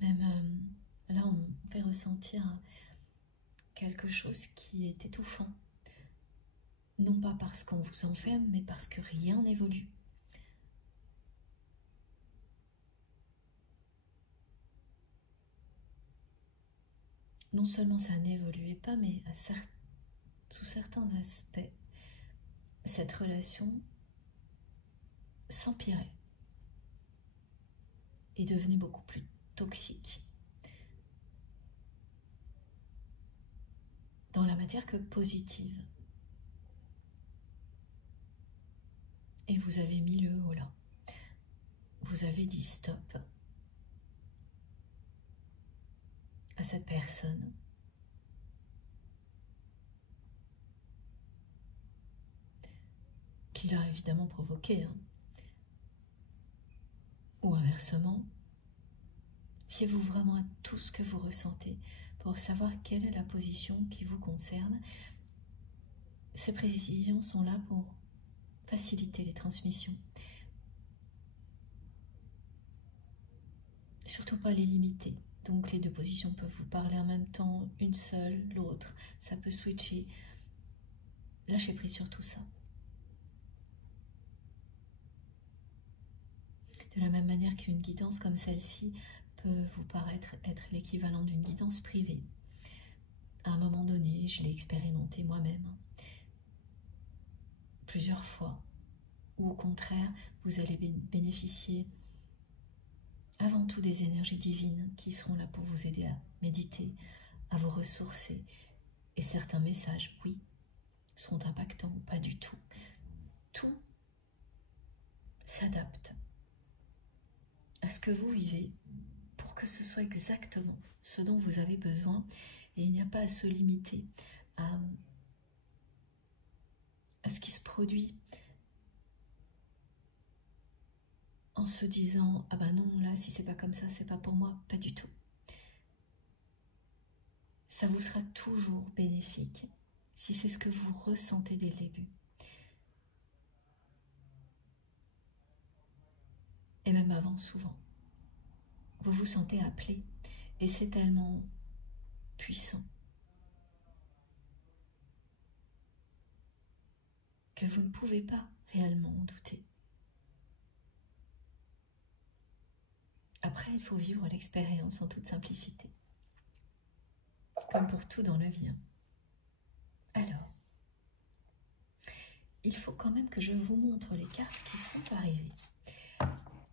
Même là, on fait ressentir quelque chose qui est étouffant. Non pas parce qu'on vous enferme, mais parce que rien n'évolue. Non seulement ça n'évoluait pas, mais sous certains aspects, cette relation s'empirait et devenait beaucoup plus toxique dans la matière que positive. Et vous avez mis le haut là. Vous avez dit stop à cette personne. Qui l'a évidemment provoqué. Hein. Ou inversement, fiez-vous vraiment à tout ce que vous ressentez pour savoir quelle est la position qui vous concerne. Ces précisions sont là pour faciliter les transmissions. Surtout pas les limiter. Donc les deux positions peuvent vous parler en même temps, une seule, l'autre. Ça peut switcher. Lâchez prise sur tout ça. De la même manière qu'une guidance comme celle-ci peut vous paraître être l'équivalent d'une guidance privée. À un moment donné, je l'ai expérimenté moi-même. Plusieurs fois. Ou au contraire, vous allez bénéficier avant tout des énergies divines qui seront là pour vous aider à méditer, à vous ressourcer. Et certains messages, oui, seront impactants ou pas du tout. Tout s'adapte à ce que vous vivez pour que ce soit exactement ce dont vous avez besoin. Et il n'y a pas à se limiter à ce qui se produit en se disant « Ah bah non, là, si c'est pas comme ça, c'est pas pour moi. » Pas du tout. Ça vous sera toujours bénéfique si c'est ce que vous ressentez dès le début. Et même avant, souvent. Vous vous sentez appelé. Et c'est tellement puissant que vous ne pouvez pas réellement en douter. Après, il faut vivre l'expérience en toute simplicité. Comme pour tout dans la vie. Alors, il faut quand même que je vous montre les cartes qui sont arrivées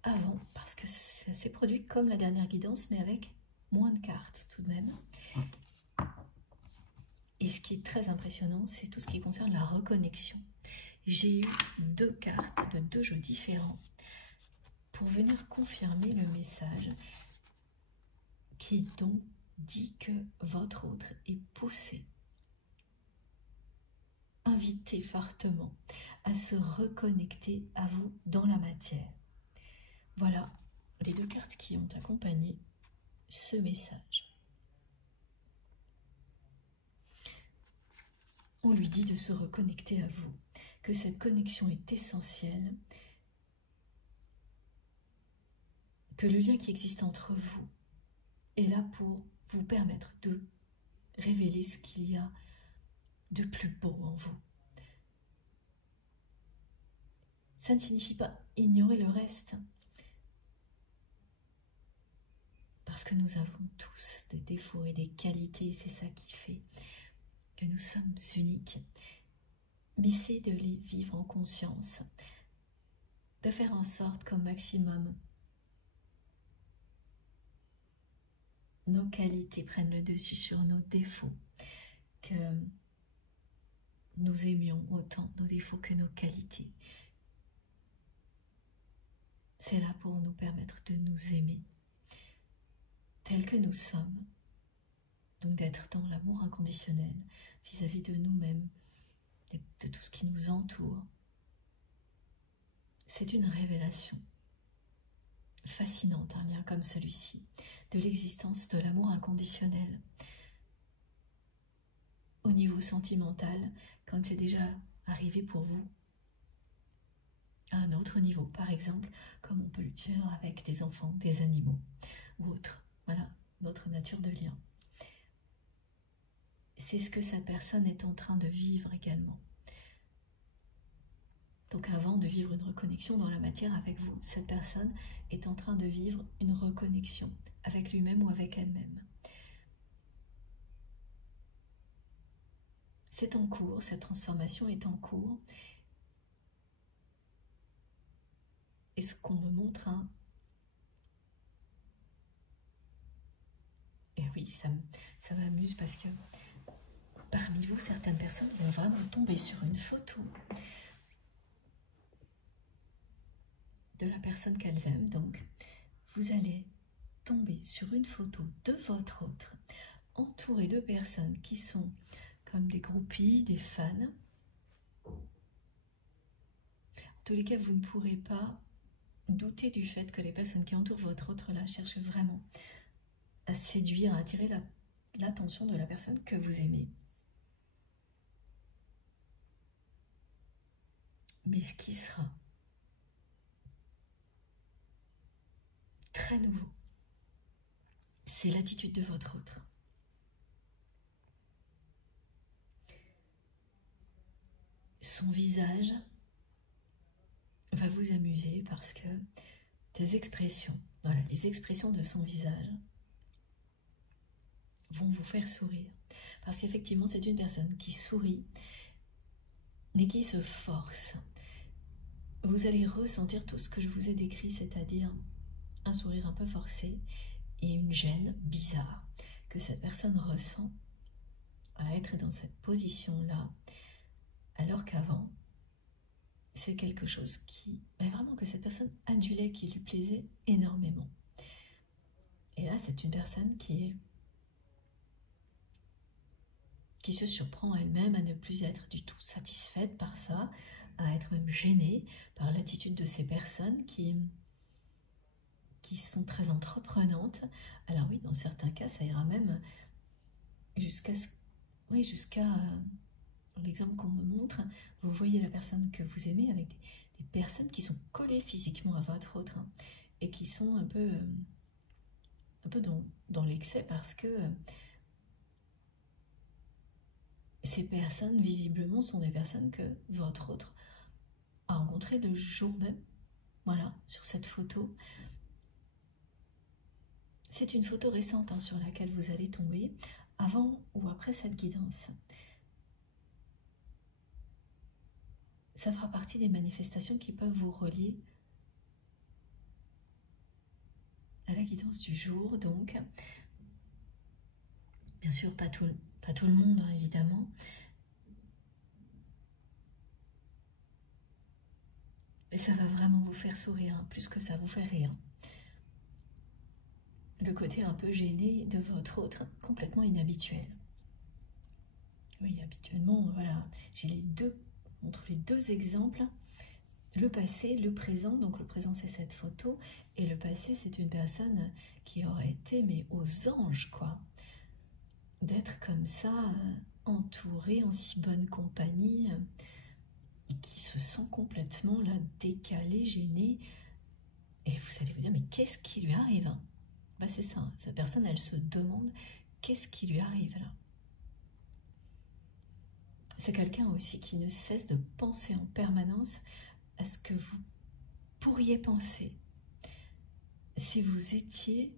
avant, parce que ça s'est produit comme la dernière guidance, mais avec moins de cartes tout de même. Et ce qui est très impressionnant, c'est tout ce qui concerne la reconnexion. J'ai eu 2 cartes de 2 jeux différents pour venir confirmer le message qui donc dit que votre autre est poussé, invité fortement à se reconnecter à vous dans la matière. Voilà les 2 cartes qui ont accompagné ce message. On lui dit de se reconnecter à vous, que cette connexion est essentielle, que le lien qui existe entre vous est là pour vous permettre de révéler ce qu'il y a de plus beau en vous. Ça ne signifie pas ignorer le reste. Parce que nous avons tous des défauts et des qualités, c'est ça qui fait que nous sommes uniques. Mais c'est de les vivre en conscience, de faire en sorte qu'au maximum, nos qualités prennent le dessus sur nos défauts, que nous aimions autant nos défauts que nos qualités. C'est là pour nous permettre de nous aimer tels que nous sommes, donc d'être dans l'amour inconditionnel vis-à-vis de nous-mêmes, de tout ce qui nous entoure. C'est une révélation fascinante, un lien comme celui-ci, de l'existence de l'amour inconditionnel. Au niveau sentimental, quand c'est déjà arrivé pour vous, à un autre niveau, par exemple, comme on peut le faire avec des enfants, des animaux ou autres. Voilà, notre nature de lien. C'est ce que cette personne est en train de vivre également. Donc avant de vivre une reconnexion dans la matière avec vous, cette personne est en train de vivre une reconnexion avec lui-même ou avec elle-même. C'est en cours, cette transformation est en cours. Et ce qu'on me montre, hein, et oui, ça m'amuse parce que parmi vous, certaines personnes vont vraiment tomber sur une photo de la personne qu'elles aiment. Donc, vous allez tomber sur une photo de votre autre, entouré de personnes qui sont comme des groupies, des fans. En tous les cas, vous ne pourrez pas douter du fait que les personnes qui entourent votre autre là cherchent vraiment à séduire, à attirer l'attention de la personne que vous aimez. Mais ce qui sera très nouveau, c'est l'attitude de votre autre. Son visage va vous amuser parce que des expressions, voilà, les expressions de son visage vont vous faire sourire. Parce qu'effectivement, c'est une personne qui sourit, mais qui se force. Vous allez ressentir tout ce que je vous ai décrit, c'est-à-dire un sourire un peu forcé et une gêne bizarre que cette personne ressent à être dans cette position-là, alors qu'avant, c'est quelque chose qui, vraiment que cette personne adulait, qui lui plaisait énormément. Et là, c'est une personne qui se surprend elle-même à ne plus être du tout satisfaite par ça, à être même gênée par l'attitude de ces personnes qui sont très entreprenantes. Alors oui, dans certains cas, ça ira même jusqu'à l'exemple qu'on me montre. Vous voyez la personne que vous aimez avec des personnes qui sont collées physiquement à votre autre, hein, et qui sont un peu dans l'excès parce que ces personnes, visiblement, sont des personnes que votre autre a rencontrées le jour même. Voilà, sur cette photo. C'est une photo récente, hein, sur laquelle vous allez tomber, avant ou après cette guidance. Ça fera partie des manifestations qui peuvent vous relier à la guidance du jour. Donc, bien sûr, pas tout le monde, hein, évidemment. Et ça va vraiment vous faire sourire, hein, plus que ça vous fait rire. Le côté un peu gêné de votre autre, complètement inhabituel. Oui, habituellement, voilà, j'ai entre les deux exemples, le passé, le présent. Donc le présent, c'est cette photo, et le passé, c'est une personne qui aurait été, mais aux anges, quoi. D'être comme ça, entourée en si bonne compagnie, et qui se sent complètement là, décalée, gênée. Et vous allez vous dire, mais qu'est-ce qui lui arrive, hein? Bah, c'est ça, cette personne, elle se demande qu'est-ce qui lui arrive là. C'est quelqu'un aussi qui ne cesse de penser en permanence à ce que vous pourriez penser si vous étiez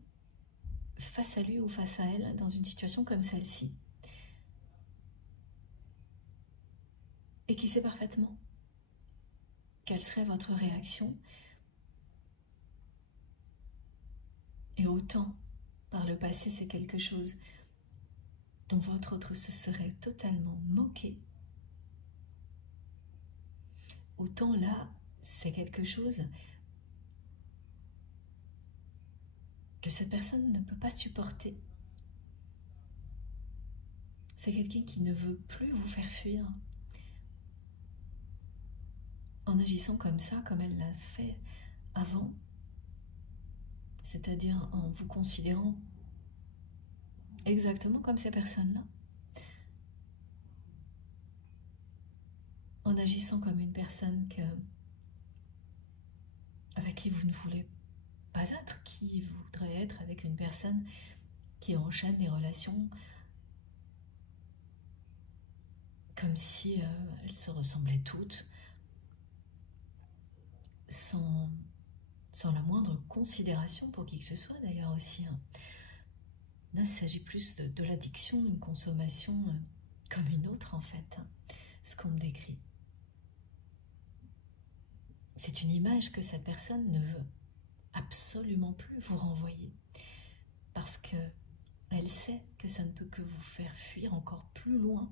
face à lui ou face à elle dans une situation comme celle-ci. Et qui sait parfaitement quelle serait votre réaction. Et autant, par le passé, c'est quelque chose dont votre autre se serait totalement moqué, autant là, c'est quelque chose que cette personne ne peut pas supporter. C'est quelqu'un qui ne veut plus vous faire fuir. En agissant comme ça, comme elle l'a fait avant, c'est-à-dire en vous considérant exactement comme ces personnes-là, en agissant comme une personne avec qui vous ne voulez pas être, qui voudrait être avec une personne qui enchaîne les relations comme si elles se ressemblaient toutes, sans la moindre considération pour qui que ce soit d'ailleurs aussi. Là, il s'agit plus de l'addiction, une consommation comme une autre en fait, ce qu'on me décrit. C'est une image que cette personne ne veut absolument plus vous renvoyer, parce qu'elle sait que ça ne peut que vous faire fuir encore plus loin.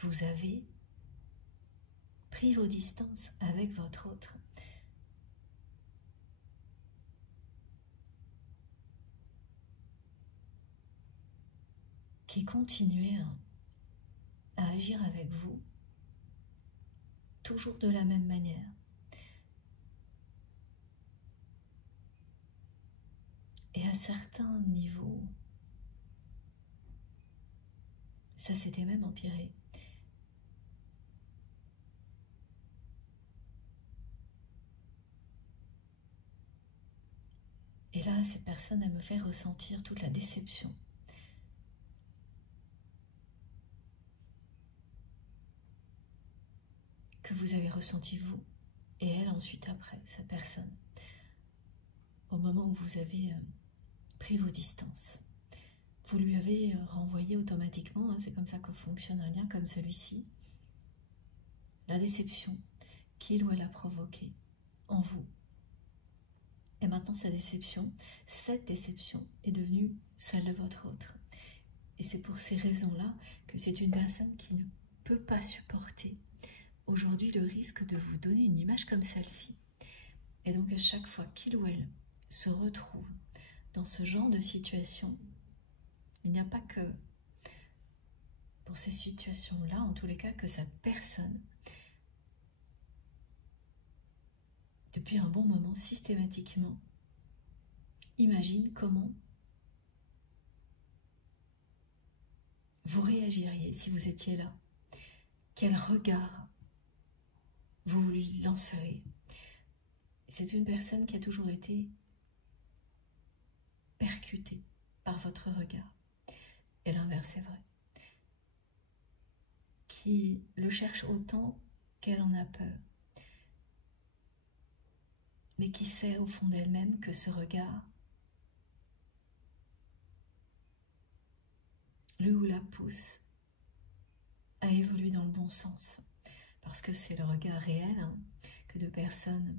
Vous avez pris vos distances avec votre autre. Qui continuait à agir avec vous, toujours de la même manière. Et à certains niveaux, ça s'était même empiré. Et là, cette personne, elle me fait ressentir toute la déception. Que vous avez ressenti vous, et elle ensuite après, cette personne. Au moment où vous avez pris vos distances. Vous lui avez renvoyé automatiquement, c'est comme ça que fonctionne un lien comme celui-ci, la déception qu'il ou elle a provoquée en vous. Et maintenant, cette déception est devenue celle de votre autre. Et c'est pour ces raisons-là que c'est une personne qui ne peut pas supporter aujourd'hui le risque de vous donner une image comme celle-ci. Et donc, à chaque fois qu'il ou elle se retrouve dans ce genre de situation, il n'y a pas que pour ces situations-là, en tous les cas, que cette personne, depuis un bon moment, systématiquement, imagine comment vous réagiriez si vous étiez là. Quel regard vous lui lanceriez. C'est une personne qui a toujours été percutée par votre regard. Et l'inverse est vrai. Qui le cherche autant qu'elle en a peur. Mais qui sait au fond d'elle-même que ce regard le ou la pousse à évoluer dans le bon sens. Parce que c'est le regard réel que deux personnes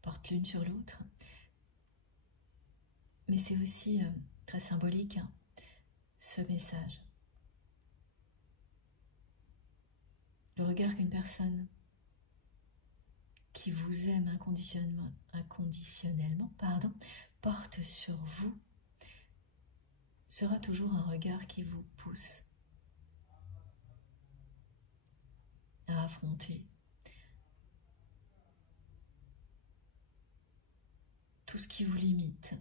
portent l'une sur l'autre. Mais c'est aussi très symbolique, ce message. Le regard qu'une personne qui vous aime inconditionnellement, porte sur vous sera toujours un regard qui vous pousse à affronter tout ce qui vous limite.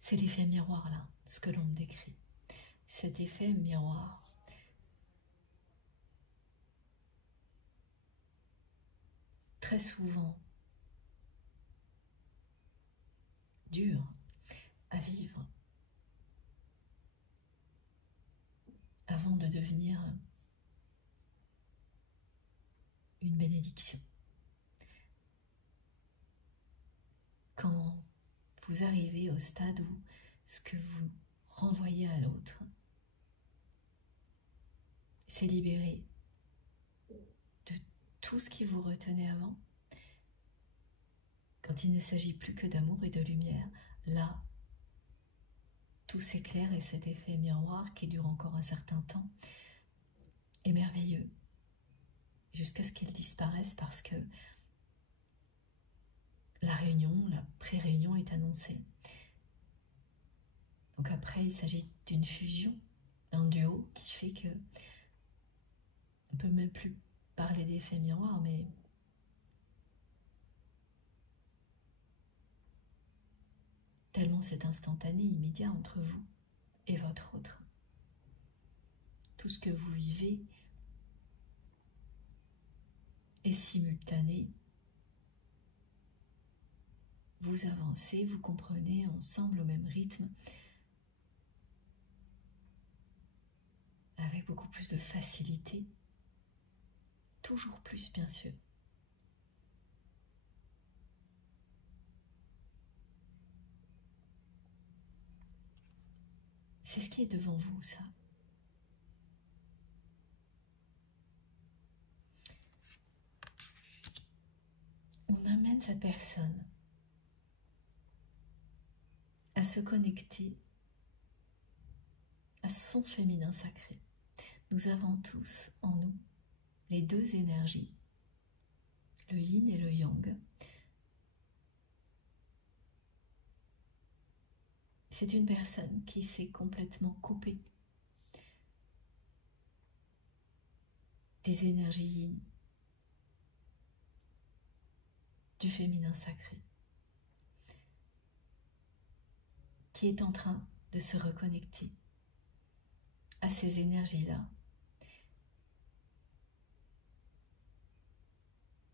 C'est l'effet miroir là, ce que l'on décrit. Cet effet miroir. Très souvent dur à vivre avant de devenir une bénédiction. Quand vous arrivez au stade où ce que vous renvoyez à l'autre, c'est libéré de tout ce qui vous retenait avant. Quand il ne s'agit plus que d'amour et de lumière, là, tout s'éclaire et cet effet miroir qui dure encore un certain temps est merveilleux, jusqu'à ce qu'il disparaisse parce que la réunion, la pré-réunion est annoncée. Donc après, il s'agit d'une fusion, d'un duo qui fait que on ne peut même plus parler d'effet miroir, mais tellement c'est instantané, immédiat entre vous et votre autre. Tout ce que vous vivez est simultané. Vous avancez, vous comprenez ensemble au même rythme, avec beaucoup plus de facilité, toujours plus bien sûr. C'est ce qui est devant vous, ça. On amène cette personne à se connecter à son féminin sacré. Nous avons tous en nous les deux énergies, le yin et le yang. C'est une personne qui s'est complètement coupée des énergies yin, du féminin sacré, qui est en train de se reconnecter à ces énergies-là.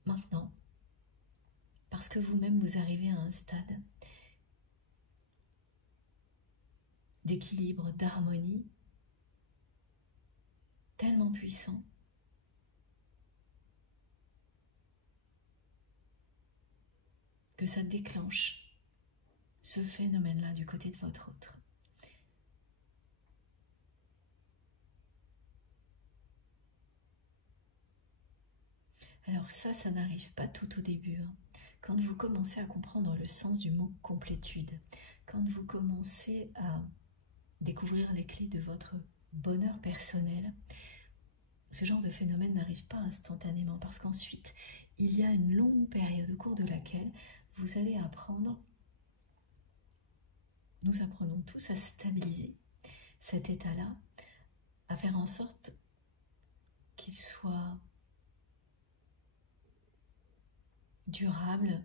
Maintenant, parce que vous-même vous arrivez à un stade d'équilibre, d'harmonie tellement puissant que ça déclenche ce phénomène-là du côté de votre autre. Alors ça n'arrive pas tout au début. Quand vous commencez à comprendre le sens du mot complétude, quand vous commencez à découvrir les clés de votre bonheur personnel, ce genre de phénomène n'arrive pas instantanément parce qu'ensuite, il y a une longue période au cours de laquelle vous allez apprendre, nous apprenons tous à stabiliser cet état-là, à faire en sorte qu'il soit durable,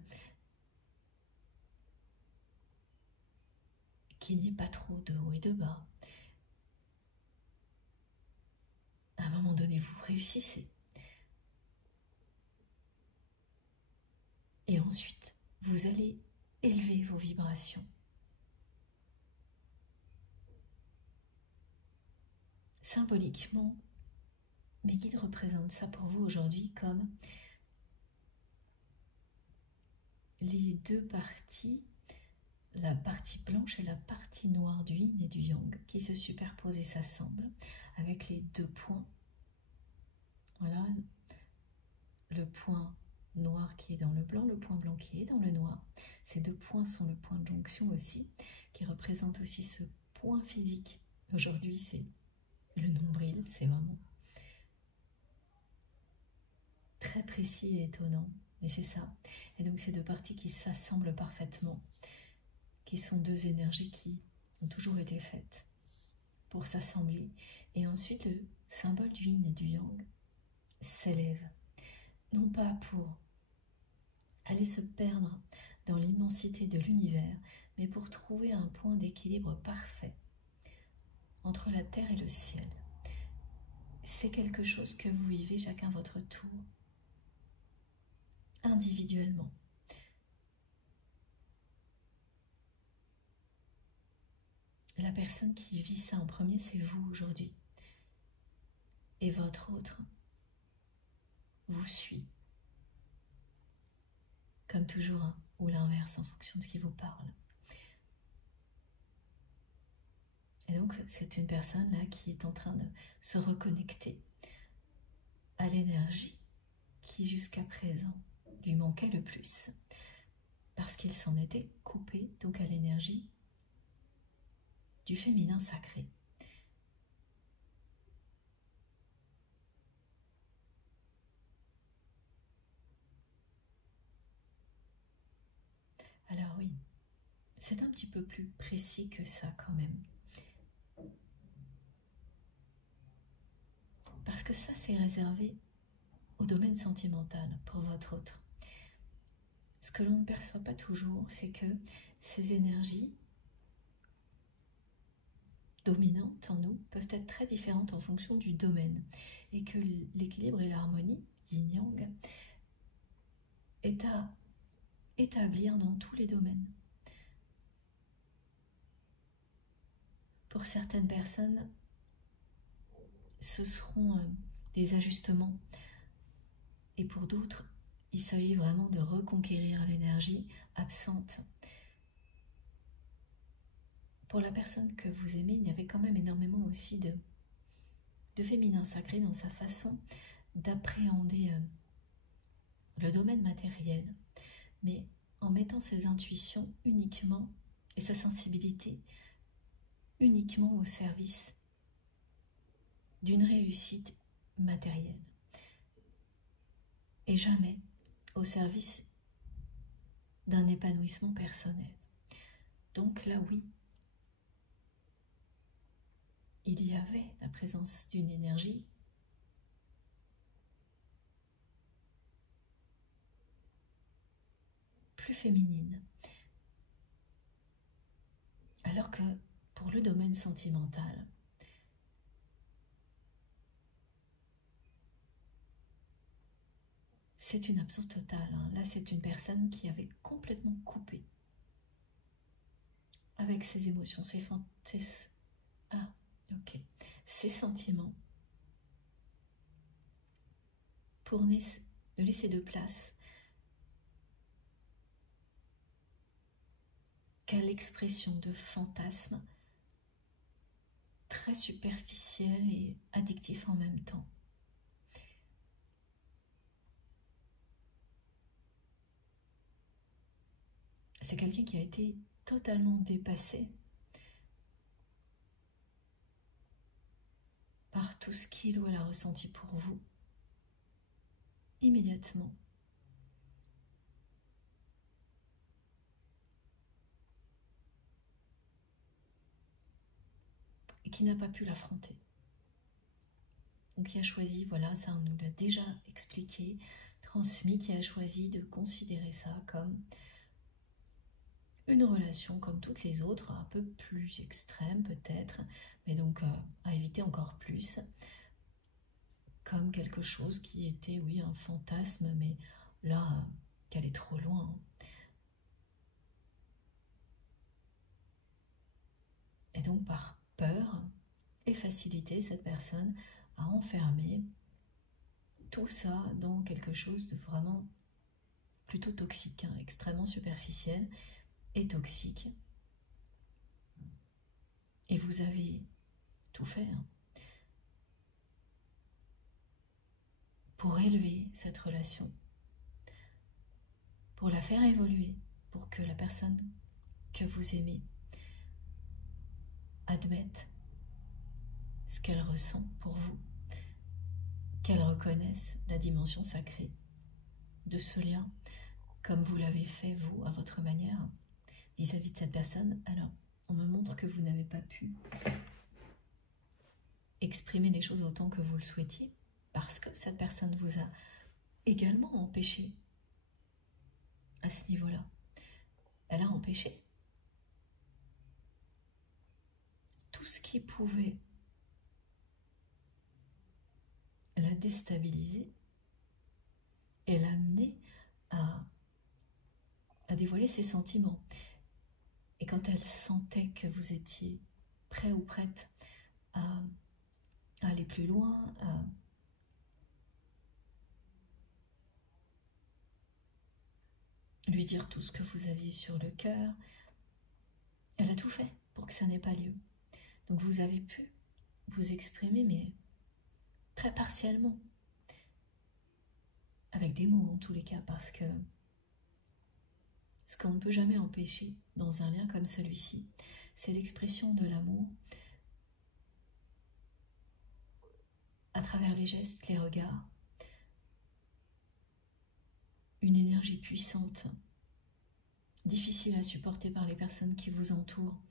qu'il n'y ait pas trop de haut et de bas. À un moment donné, vous réussissez. Et ensuite, vous allez élever vos vibrations. Symboliquement, mes guides représentent ça pour vous aujourd'hui comme les deux parties, la partie blanche et la partie noire du yin et du yang qui se superposent et s'assemblent avec les deux points. Voilà, le point noir qui est dans le blanc, le point blanc qui est dans le noir. Ces deux points sont le point de jonction aussi, qui représente aussi ce point physique. Aujourd'hui, c'est le nombril, c'est vraiment très précis et étonnant. Et c'est ça. Et donc ces deux parties qui s'assemblent parfaitement, qui sont deux énergies qui ont toujours été faites pour s'assembler. Et ensuite, le symbole du yin et du yang s'élève, non pas pour aller se perdre dans l'immensité de l'univers, mais pour trouver un point d'équilibre parfait entre la terre et le ciel. C'est quelque chose que vous vivez chacun votre tour, individuellement. La personne qui vit ça en premier, c'est vous aujourd'hui. Et votre autre vous suit. Comme toujours, hein, ou l'inverse en fonction de ce qui vous parle. Et donc, c'est une personne là qui est en train de se reconnecter à l'énergie qui jusqu'à présent lui manquait le plus. Parce qu'il s'en était coupé donc à l'énergie du féminin sacré. Alors oui, c'est un petit peu plus précis que ça quand même. Parce que ça, c'est réservé au domaine sentimental pour votre autre. Ce que l'on ne perçoit pas toujours, c'est que ces énergies dominantes en nous peuvent être très différentes en fonction du domaine et que l'équilibre et l'harmonie, yin-yang, est à établir dans tous les domaines. Pour certaines personnes, ce seront des ajustements et pour d'autres, il s'agit vraiment de reconquérir l'énergie absente. Pour la personne que vous aimez, il y avait quand même énormément aussi de féminin sacré dans sa façon d'appréhender le domaine matériel, mais en mettant ses intuitions uniquement et sa sensibilité uniquement au service d'une réussite matérielle et jamais au service d'un épanouissement personnel. Donc là, oui, il y avait la présence d'une énergie plus féminine. Alors que pour le domaine sentimental, c'est une absence totale. Hein. Là, c'est une personne qui avait complètement coupé avec ses émotions, ses fantasmes. Ah, ok. Ses sentiments pour ne laisser de place qu'à l'expression de fantasmes très superficiels et addictifs en même temps. C'est quelqu'un qui a été totalement dépassé par tout ce qu'il ou elle a ressenti pour vous, immédiatement. Et qui n'a pas pu l'affronter. Donc qui a choisi, voilà, ça on nous l'a déjà expliqué, transmis, qui a choisi de considérer ça comme une relation comme toutes les autres, un peu plus extrême peut-être, mais donc à éviter encore plus, comme quelque chose qui était, oui, un fantasme, mais là, qui allait trop loin. Et donc par peur et facilité, cette personne a enfermé tout ça dans quelque chose de vraiment plutôt toxique, hein, extrêmement superficiel et toxique. Et vous avez tout fait hein, pour élever cette relation, pour la faire évoluer, pour que la personne que vous aimez admette ce qu'elle ressent pour vous, qu'elle reconnaisse la dimension sacrée de ce lien, comme vous l'avez fait, vous, à votre manière, vis-à-vis de cette personne. Alors, on me montre que vous n'avez pas pu exprimer les choses autant que vous le souhaitiez, parce que cette personne vous a également empêché à ce niveau-là. Elle a empêché tout ce qui pouvait la déstabiliser et l'amener à dévoiler ses sentiments. Et quand elle sentait que vous étiez prêt ou prête à aller plus loin, lui dire tout ce que vous aviez sur le cœur. Elle a tout fait pour que ça n'ait pas lieu. Donc vous avez pu vous exprimer, mais très partiellement. Avec des mots en tous les cas, parce que ce qu'on ne peut jamais empêcher dans un lien comme celui-ci, c'est l'expression de l'amour à travers les gestes, les regards, une énergie puissante, difficile à supporter par les personnes qui vous entourent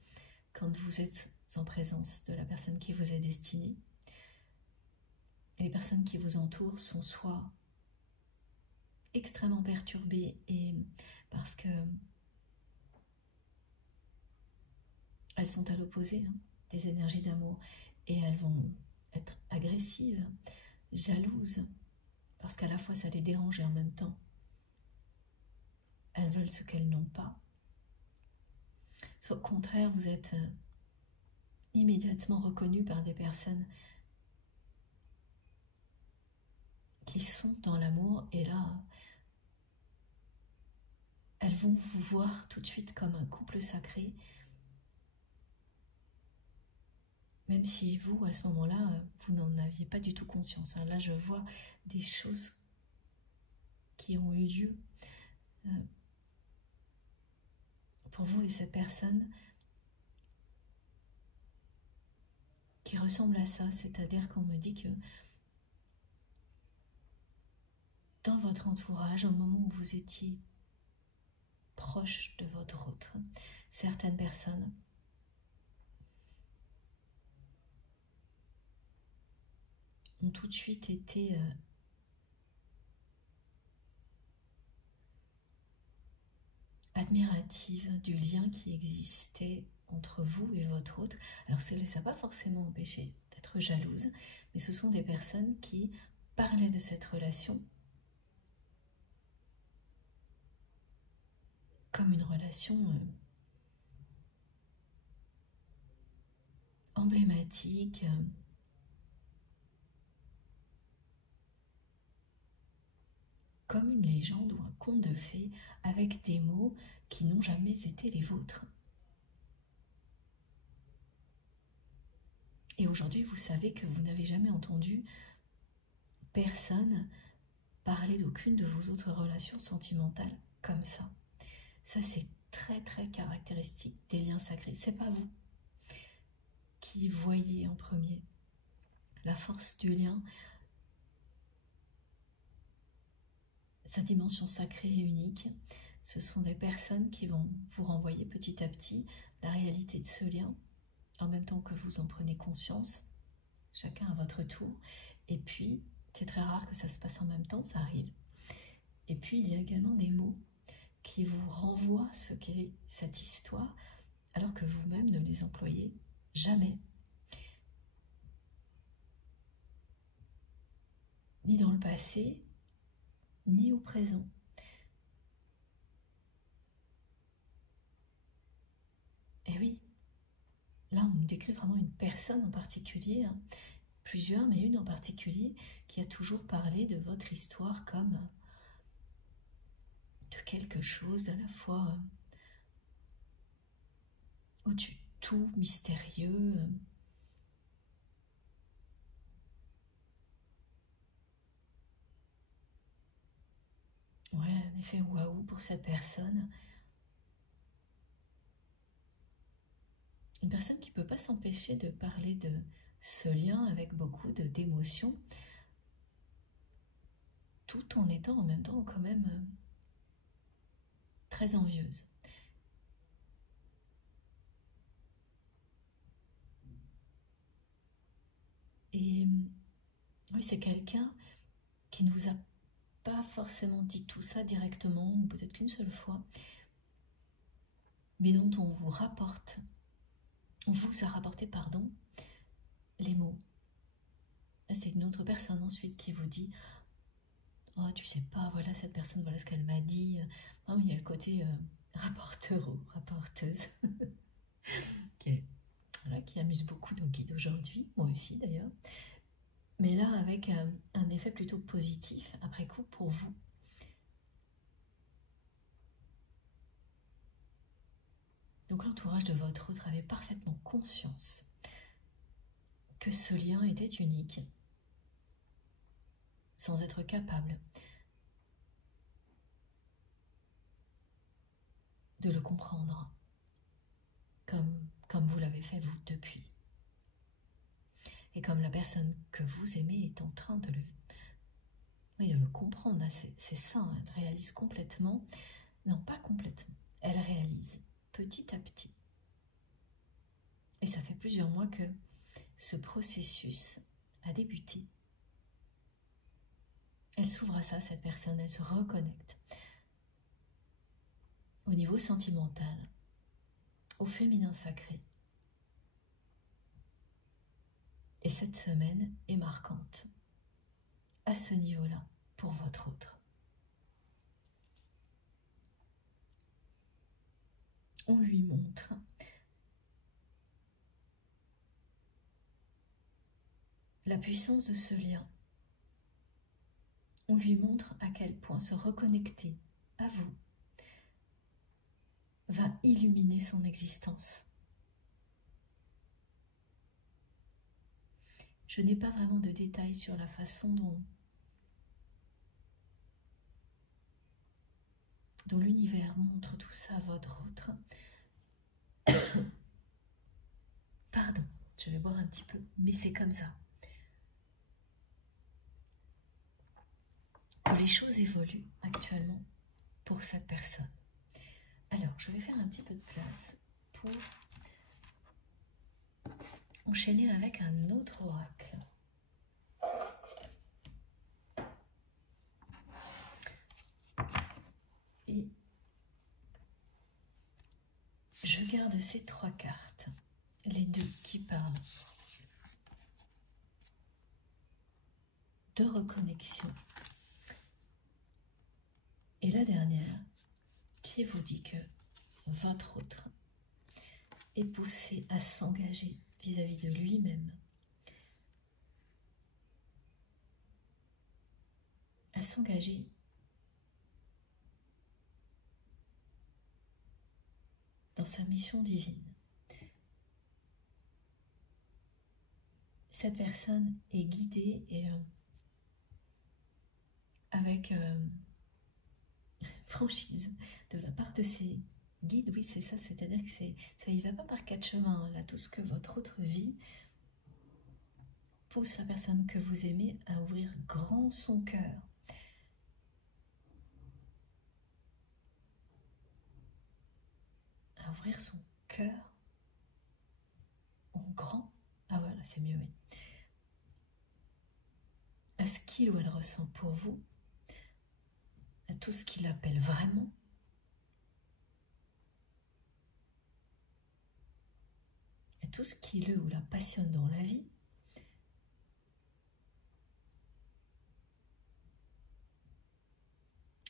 quand vous êtes en présence de la personne qui vous est destinée. Les personnes qui vous entourent sont soit extrêmement perturbées et parce que elles sont à l'opposé des énergies d'amour et elles vont être agressives, jalouses, parce qu'à la fois ça les dérange et en même temps elles veulent ce qu'elles n'ont pas. Soit au contraire, vous êtes immédiatement reconnu par des personnes qui sont dans l'amour et là, elles vont vous voir tout de suite comme un couple sacré, même si vous, à ce moment-là, vous n'en aviez pas du tout conscience. Là, je vois des choses qui ont eu lieu pour vous et cette personne qui ressemble à ça, c'est-à-dire qu'on me dit que dans votre entourage, au moment où vous étiez proche de votre autre, certaines personnes ont tout de suite été admiratives du lien qui existait entre vous et votre autre. Alors ça n'a pas forcément empêché d'être jalouse, mais ce sont des personnes qui parlaient de cette relation comme une relation emblématique, comme une légende ou un conte de fées, avec des mots qui n'ont jamais été les vôtres. Et aujourd'hui, vous savez que vous n'avez jamais entendu personne parler d'aucune de vos autres relations sentimentales comme ça. Ça, c'est très très caractéristique des liens sacrés. C'est pas vous qui voyez en premier la force du lien, sa dimension sacrée et unique. Ce sont des personnes qui vont vous renvoyer petit à petit la réalité de ce lien, en même temps que vous en prenez conscience, chacun à votre tour. Et puis, c'est très rare que ça se passe en même temps, ça arrive. Et puis, il y a également des mots qui vous renvoient ce qu'est cette histoire, alors que vous-même ne les employez jamais. Ni dans le passé, ni au présent. Et oui, là on me décrit vraiment une personne en particulier, plusieurs, mais une en particulier, qui a toujours parlé de votre histoire comme de quelque chose d'à la fois au-dessus de tout, mystérieux. Ouais, un effet waouh pour cette personne. Une personne qui ne peut pas s'empêcher de parler de ce lien avec beaucoup d'émotions, tout en étant en même temps quand même très envieuse. Et oui, c'est quelqu'un qui ne vous a pas forcément dit tout ça directement, ou peut-être qu'une seule fois, mais dont on vous rapporte, on vous a rapporté, pardon, les mots. C'est une autre personne ensuite qui vous dit « Oh, tu sais pas, voilà cette personne, voilà ce qu'elle m'a dit. » Oh, il y a le côté rapporteur ou rapporteuse qui amuse beaucoup nos guides aujourd'hui, moi aussi d'ailleurs. Mais là, avec un effet plutôt positif, après coup, pour vous. Donc l'entourage de votre autre avait parfaitement conscience que ce lien était unique, sans être capable de le comprendre comme vous l'avez fait vous depuis. Et comme la personne que vous aimez est en train de le comprendre, c'est ça, elle réalise complètement, non pas complètement, elle réalise petit à petit. Et ça fait plusieurs mois que ce processus a débuté. Elle s'ouvre à ça, cette personne, elle se reconnecte au niveau sentimental, au féminin sacré. Et cette semaine est marquante à ce niveau-là pour votre autre. On lui montre la puissance de ce lien. On lui montre à quel point se reconnecter à vous va illuminer son existence. Je n'ai pas vraiment de détails sur la façon dont l'univers montre tout ça à votre autre. Pardon, je vais boire un petit peu, mais c'est comme ça. Que les choses évoluent actuellement pour cette personne. Alors, je vais faire un petit peu de place pour enchaîner avec un autre oracle. Et je garde ces trois cartes, les deux qui parlent de reconnexion. Et la dernière qui vous dit que votre autre est poussé à s'engager vis-à-vis de lui-même, à s'engager dans sa mission divine. Cette personne est guidée et avec franchise de la part de ses guides. Oui, c'est ça, c'est-à-dire que ça y va pas par quatre chemins. Là, tout ce que votre autre vie pousse la personne que vous aimez à ouvrir grand son cœur. À ouvrir son cœur en grand. Ah voilà, c'est mieux, oui. À ce qu'il ou elle ressent pour vous, à tout ce qu'il appelle vraiment, à tout ce qui le ou la passionne dans la vie.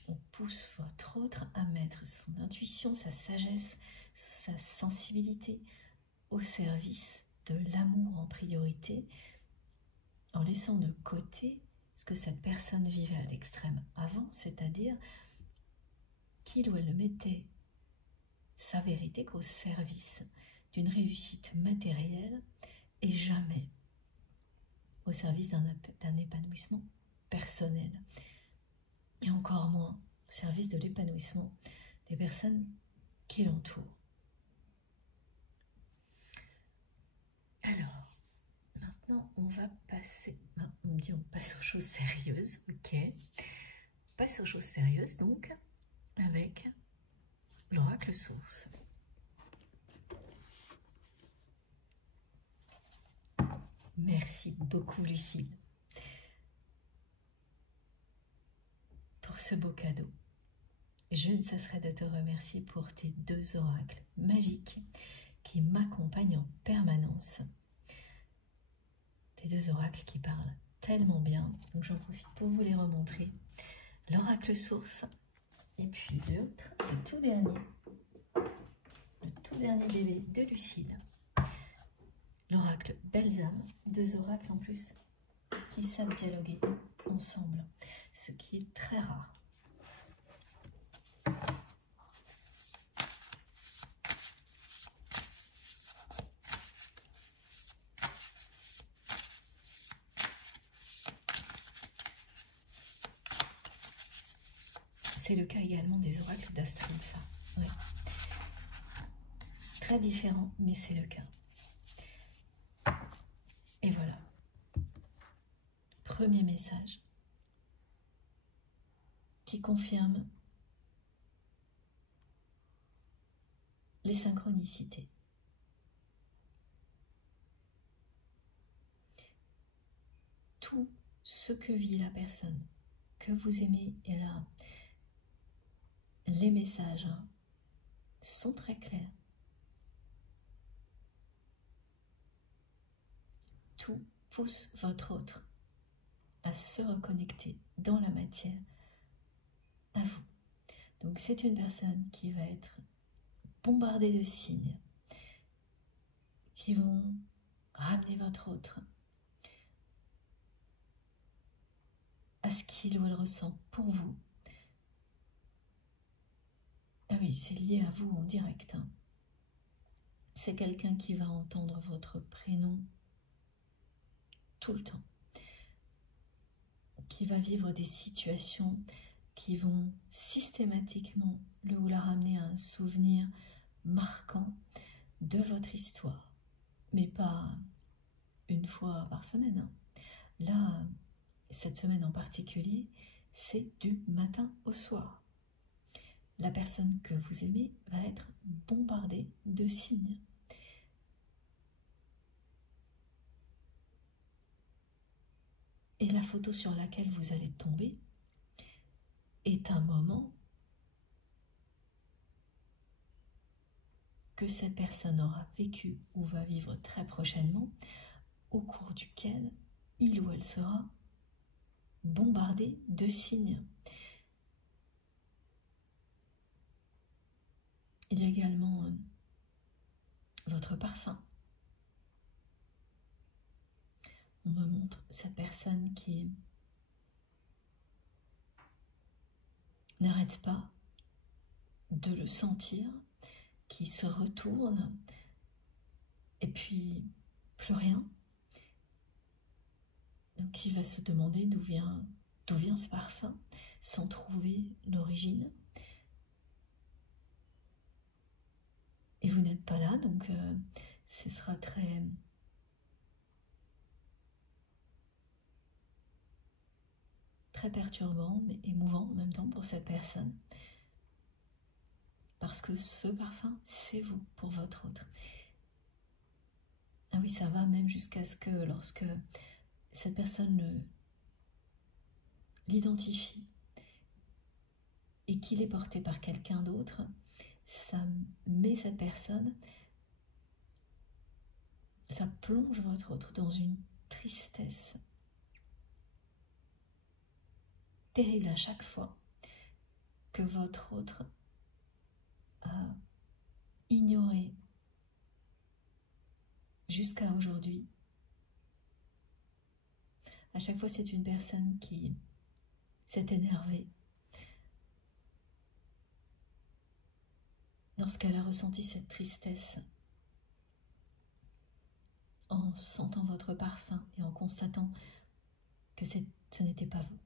On pousse votre autre à mettre son intuition, sa sagesse, sa sensibilité au service de l'amour en priorité, en laissant de côté ce que cette personne vivait à l'extrême avant, c'est-à-dire qu'il ou elle mettait sa vérité qu'au service d'une réussite matérielle et jamais au service d'un épanouissement personnel, et encore moins au service de l'épanouissement des personnes qui l'entourent. Alors, maintenant, on va passer, on me dit on passe aux choses sérieuses, ok. On passe aux choses sérieuses donc avec l'oracle source. Merci beaucoup Lucille pour ce beau cadeau. Je ne cesserai de te remercier pour tes deux oracles magiques qui m'accompagnent en permanence. Tes deux oracles qui parlent tellement bien, donc j'en profite pour vous les remontrer. L'oracle source et puis l'autre, le tout dernier bébé de Lucille. L'oracle Belles âmes, deux oracles en plus qui savent dialoguer ensemble, ce qui est très rare. C'est le cas également des oracles d'Astrinsa. Ouais. Très différent, mais c'est le cas. Et voilà. Premier message qui confirme les synchronicités. Tout ce que vit la personne que vous aimez, et là, les messages sont très clairs. Tout pousse votre autre à se reconnecter dans la matière à vous. Donc c'est une personne qui va être bombardée de signes qui vont ramener votre autre à ce qu'il ou elle ressent pour vous. Ah oui, c'est lié à vous en direct. C'est quelqu'un qui va entendre votre prénom tout le temps, qui va vivre des situations qui vont systématiquement le ou la ramener à un souvenir marquant de votre histoire, mais pas une fois par semaine. Là, cette semaine en particulier, c'est du matin au soir. La personne que vous aimez va être bombardée de signes. Et la photo sur laquelle vous allez tomber est un moment que cette personne aura vécu ou va vivre très prochainement, au cours duquel il ou elle sera bombardé de signes. Il y a également votre parfum. On me montre cette personne qui n'arrête pas de le sentir, qui se retourne et puis plus rien. Donc il va se demander d'où vient ce parfum sans trouver l'origine. Et vous n'êtes pas là, donc ce sera très perturbant, mais émouvant en même temps pour cette personne. Parce que ce parfum, c'est vous, pour votre autre. Ah oui, ça va même jusqu'à ce que lorsque cette personne l'identifie et qu'il est porté par quelqu'un d'autre, ça met cette personne, ça plonge votre autre dans une tristesse terrible à chaque fois que votre autre a ignoré jusqu'à aujourd'hui. À chaque fois, c'est une personne qui s'est énervée lorsqu'elle a ressenti cette tristesse en sentant votre parfum et en constatant que ce n'était pas vous,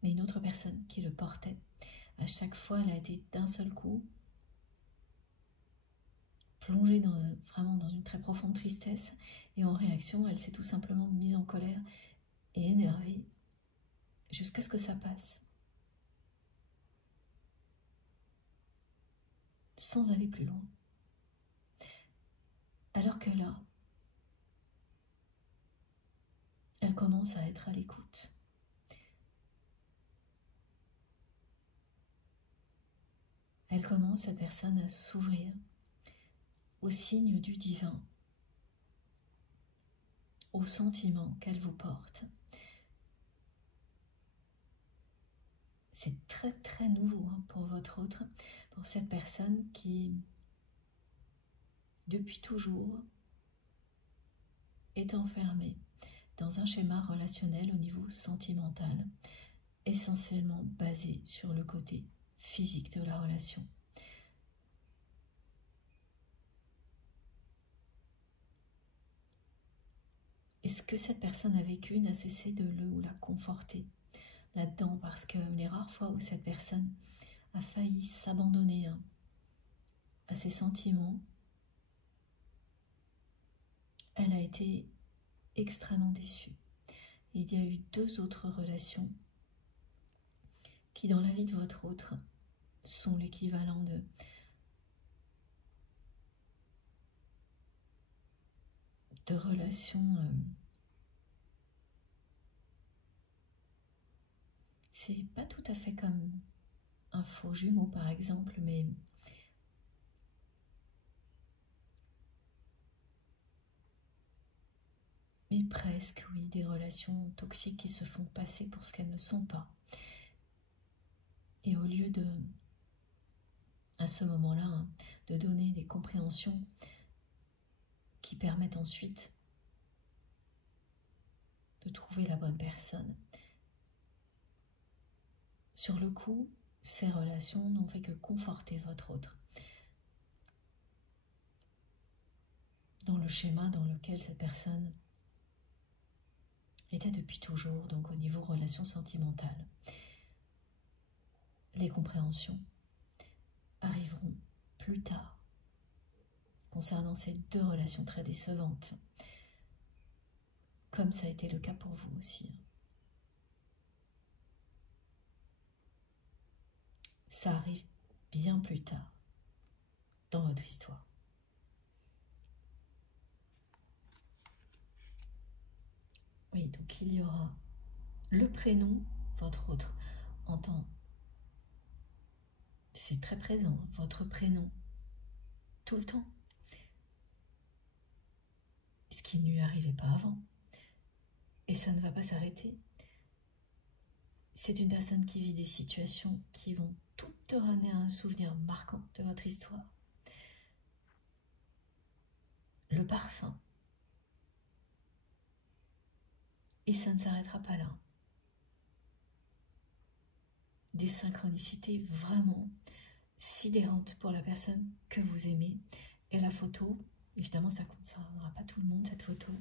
mais une autre personne qui le portait. À chaque fois, elle a été d'un seul coup plongée vraiment dans une très profonde tristesse, et en réaction, elle s'est tout simplement mise en colère et énervée jusqu'à ce que ça passe, sans aller plus loin. Alors que là, elle commence à être à l'écoute. Elle commence, cette personne, à s'ouvrir aux signes du divin, aux sentiments qu'elle vous porte. C'est très très nouveau pour votre autre, pour cette personne qui, depuis toujours, est enfermée dans un schéma relationnel au niveau sentimental, essentiellement basé sur le côté physique de la relation. Et ce que cette personne a vécu n'a cessé de le ou la conforter là-dedans, parce que les rares fois où cette personne a failli s'abandonner à ses sentiments, elle a été extrêmement déçue. Et il y a eu 2 autres relations qui, dans la vie de votre autre, sont l'équivalent de relations. C'est pas tout à fait comme un faux jumeau, par exemple, mais presque, oui, des relations toxiques qui se font passer pour ce qu'elles ne sont pas. Et au lieu de, à ce moment-là, de donner des compréhensions qui permettent ensuite de trouver la bonne personne, sur le coup, ces relations n'ont fait que conforter votre autre dans le schéma dans lequel cette personne était depuis toujours, donc au niveau relation sentimentale. Les compréhensions arriveront plus tard concernant ces 2 relations très décevantes, comme ça a été le cas pour vous aussi. Ça arrive bien plus tard dans votre histoire. Oui, donc il y aura le prénom, votre autre, entend, c'est très présent, votre prénom, tout le temps. Ce qui ne lui arrivait pas avant. Et ça ne va pas s'arrêter. C'est une personne qui vit des situations qui vont toutes te ramener à un souvenir marquant de votre histoire. Le parfum. Et ça ne s'arrêtera pas là. Des synchronicités vraiment sidérantes pour la personne que vous aimez. Et la photo, évidemment ça compte, ça n'aura pas tout le monde cette photo,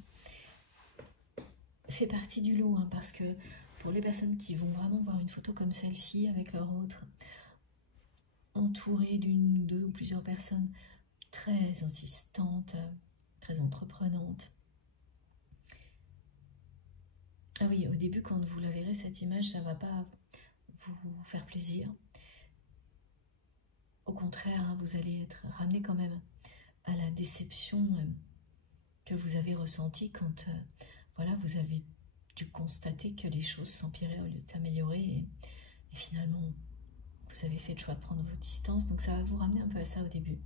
fait partie du lot, parce que pour les personnes qui vont vraiment voir une photo comme celle-ci avec leur autre, entourée d'une, 2 ou plusieurs personnes très insistantes, très entreprenantes. Ah oui, au début, quand vous la verrez, cette image, ça ne va pas vous faire plaisir. Au contraire, vous allez être ramené quand même à la déception que vous avez ressentie quand voilà, vous avez dû constater que les choses s'empiraient au lieu de s'améliorer et finalement vous avez fait le choix de prendre vos distances, donc ça va vous ramener un peu à ça au début.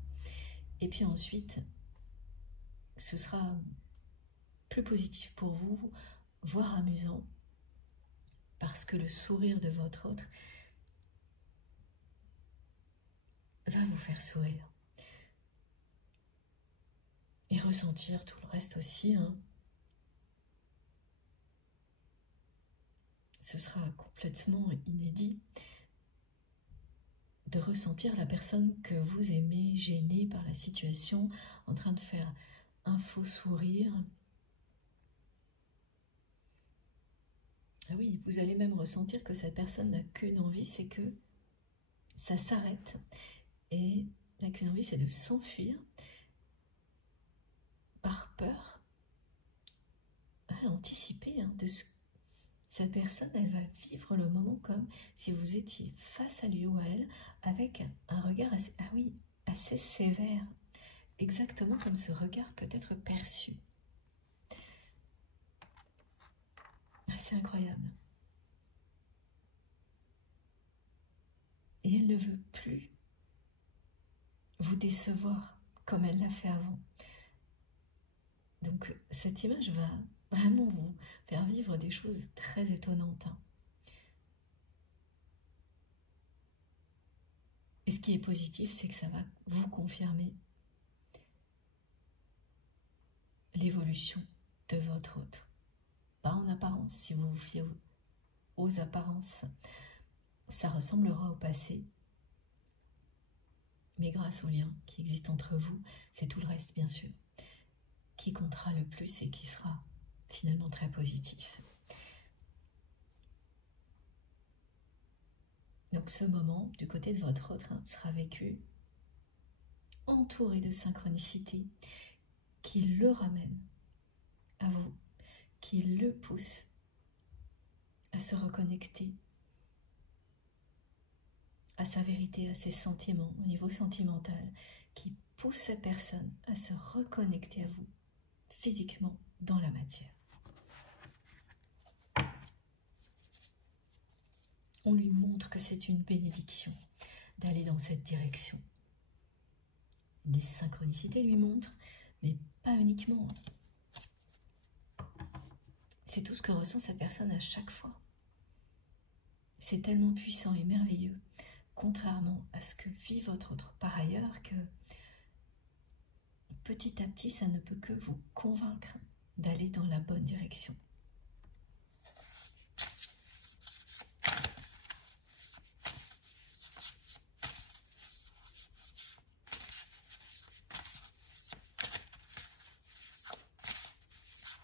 Et puis ensuite, ce sera plus positif pour vous, voire amusant, parce que le sourire de votre autre va vous faire sourire. Et ressentir tout le reste aussi. Ce sera complètement inédit de ressentir la personne que vous aimez gênée par la situation, en train de faire un faux sourire. Ah oui, vous allez même ressentir que cette personne n'a qu'une envie, c'est que ça s'arrête. Et n'a qu'une envie, c'est de s'enfuir par peur anticipée de ce. Cette personne, elle va vivre le moment comme si vous étiez face à lui ou à elle, avec un regard assez, ah oui, assez sévère. Exactement comme ce regard peut être perçu. C'est incroyable. Et elle ne veut plus vous décevoir comme elle l'a fait avant. Donc cette image va vraiment vous faire vivre des choses très étonnantes. Et ce qui est positif, c'est que ça va vous confirmer l'évolution de votre autre. Pas en apparence, si vous vous fiez aux apparences, ça ressemblera au passé. Mais grâce au lien qui existe entre vous, c'est tout le reste, bien sûr, qui comptera le plus et qui sera finalement très positif. Donc ce moment, du côté de votre autre, sera vécu entouré de synchronicité qui le ramène à vous, qui le pousse à se reconnecter à sa vérité, à ses sentiments, au niveau sentimental, qui pousse cette personne à se reconnecter à vous, physiquement, dans la matière. On lui montre que c'est une bénédiction d'aller dans cette direction. Les synchronicités lui montrent, mais pas uniquement. C'est tout ce que ressent cette personne à chaque fois. C'est tellement puissant et merveilleux, contrairement à ce que vit votre autre par ailleurs, que petit à petit, ça ne peut que vous convaincre d'aller dans la bonne direction.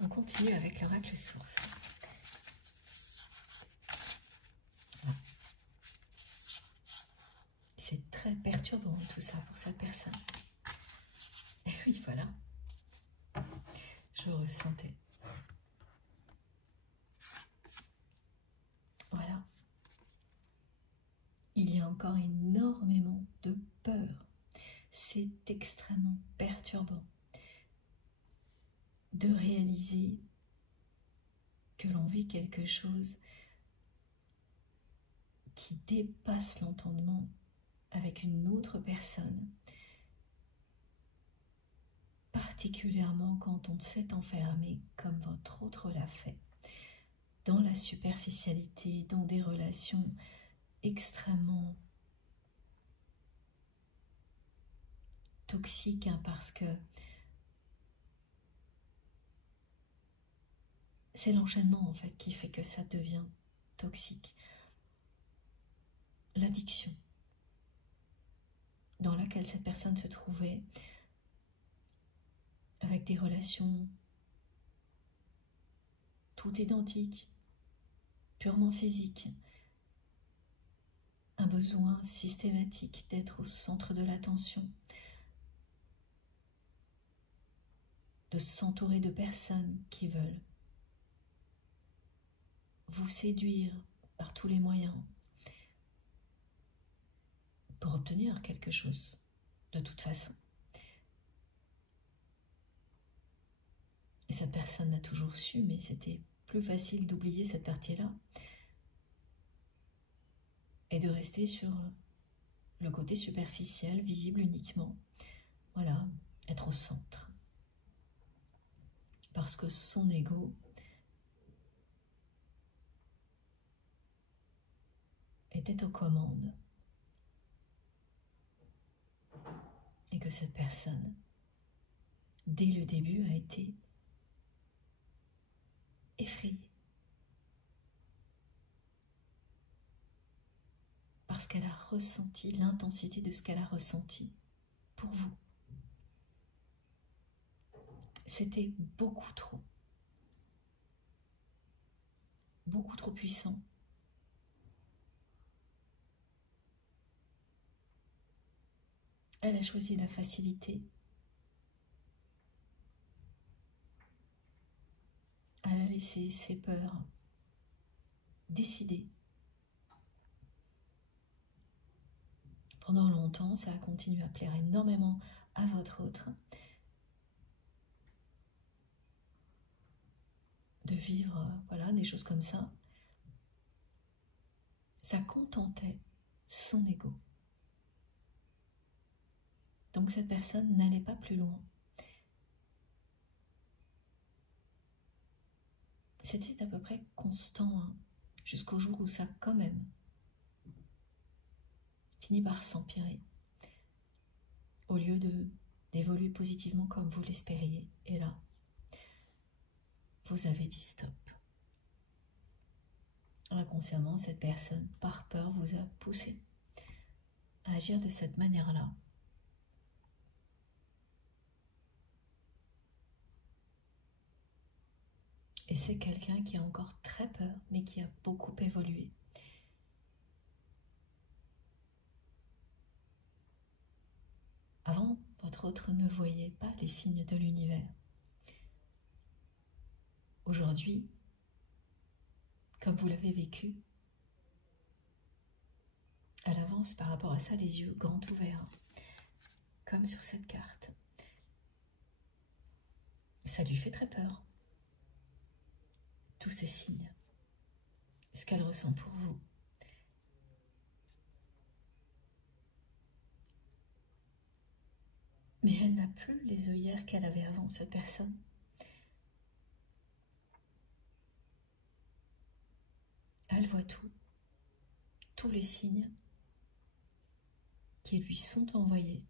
On continue avec l'oracle source. C'est très perturbant tout ça pour cette personne. Et oui, voilà. Je ressentais. Voilà. Il y a encore énormément de peur. C'est extrêmement perturbant de réaliser que l'on vit quelque chose qui dépasse l'entendement avec une autre personne, particulièrement quand on s'est enfermé comme votre autre l'a fait, dans la superficialité, dans des relations extrêmement toxiques, parce que c'est l'enchaînement en fait qui fait que ça devient toxique. L'addiction dans laquelle cette personne se trouvait, avec des relations tout identiques, purement physiques, un besoin systématique d'être au centre de l'attention, de s'entourer de personnes qui veulent vous séduire par tous les moyens pour obtenir quelque chose de toute façon. Et cette personne n'a toujours su, mais c'était plus facile d'oublier cette partie-là et de rester sur le côté superficiel, visible uniquement. Voilà, être au centre. Parce que son ego était aux commandes. Et que cette personne, dès le début, a été effrayée. Parce qu'elle a ressenti l'intensité de ce qu'elle a ressenti pour vous. C'était beaucoup trop puissant. Elle a choisi la facilité. Elle a laissé ses peurs décider. Pendant longtemps, ça a continué à plaire énormément à votre autre. De vivre, voilà, des choses comme ça. Ça contentait son ego. Donc cette personne n'allait pas plus loin. C'était à peu près constant, jusqu'au jour où ça, quand même, finit par s'empirer. Au lieu d'évoluer positivement comme vous l'espériez. Et là, vous avez dit stop. Inconsciemment, cette personne, par peur, vous a poussé à agir de cette manière-là. Et c'est quelqu'un qui a encore très peur, mais qui a beaucoup évolué. votre autre ne voyait pas les signes de l'univers. Aujourd'hui, comme vous l'avez vécu, elle avance par rapport à ça, les yeux grands ouverts, comme sur cette carte. Ça lui fait très peur, tous ces signes, ce qu'elle ressent pour vous. Mais elle n'a plus les œillères qu'elle avait avant, cette personne. Elle voit tout, tous les signes qui lui sont envoyés.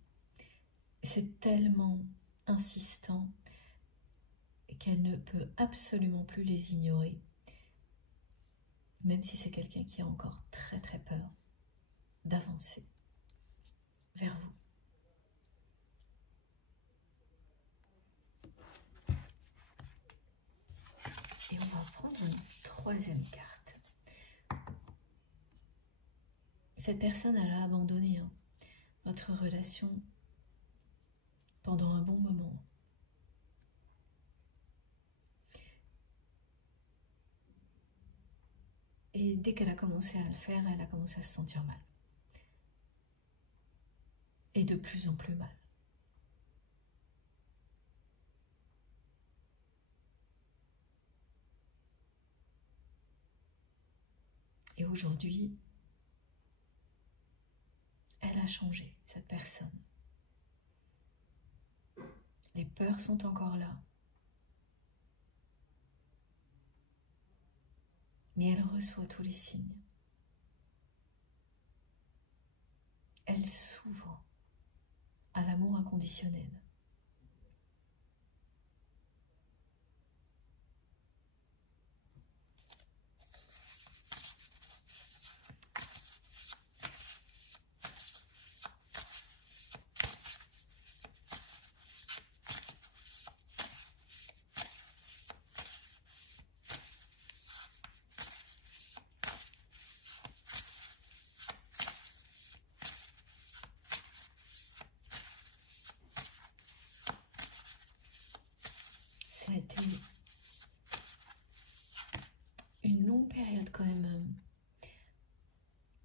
C'est tellement insistant qu'elle ne peut absolument plus les ignorer, même si c'est quelqu'un qui a encore très très peur d'avancer vers vous. Et on va prendre une troisième carte. Cette personne, elle a abandonné votre relation pendant un bon moment. Et dès qu'elle a commencé à le faire, elle a commencé à se sentir mal. Et de plus en plus mal. Et aujourd'hui, elle a changé, cette personne. Les peurs sont encore là. Mais elle reçoit tous les signes. Elle s'ouvre à l'amour inconditionnel. Ça a été une longue période quand même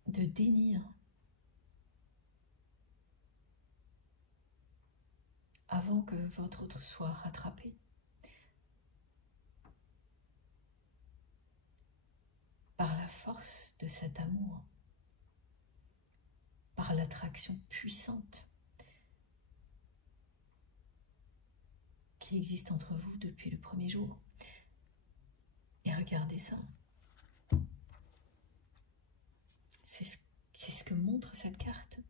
de déni avant que votre autre soit rattrapé par la force de cet amour, par l'attraction puissante qui existe entre vous depuis le premier jour. Et regardez ça. C'est ce que montre cette carte.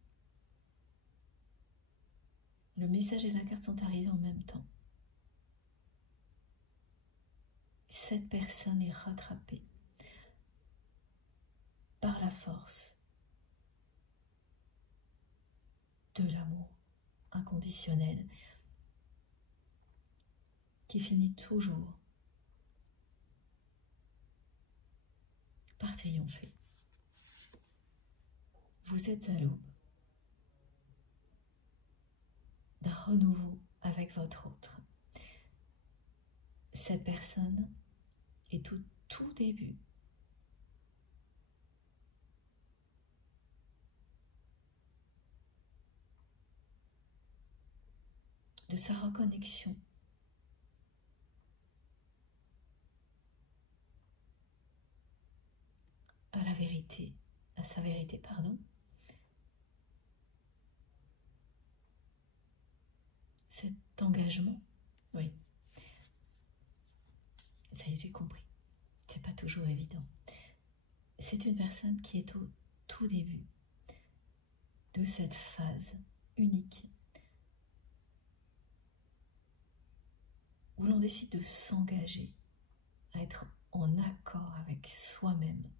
Le message et la carte sont arrivés en même temps. Cette personne est rattrapée par la force de l'amour inconditionnel qui finit toujours par triompher. Vous êtes à l'aube d'un renouveau avec votre autre. Cette personne est au tout début de sa reconnexion à la vérité, à sa vérité, pardon. Cet engagement, oui, ça y est, j'ai compris. C'est pas toujours évident. C'est une personne qui est au tout début de cette phase unique où l'on décide de s'engager à être en accord avec soi-même,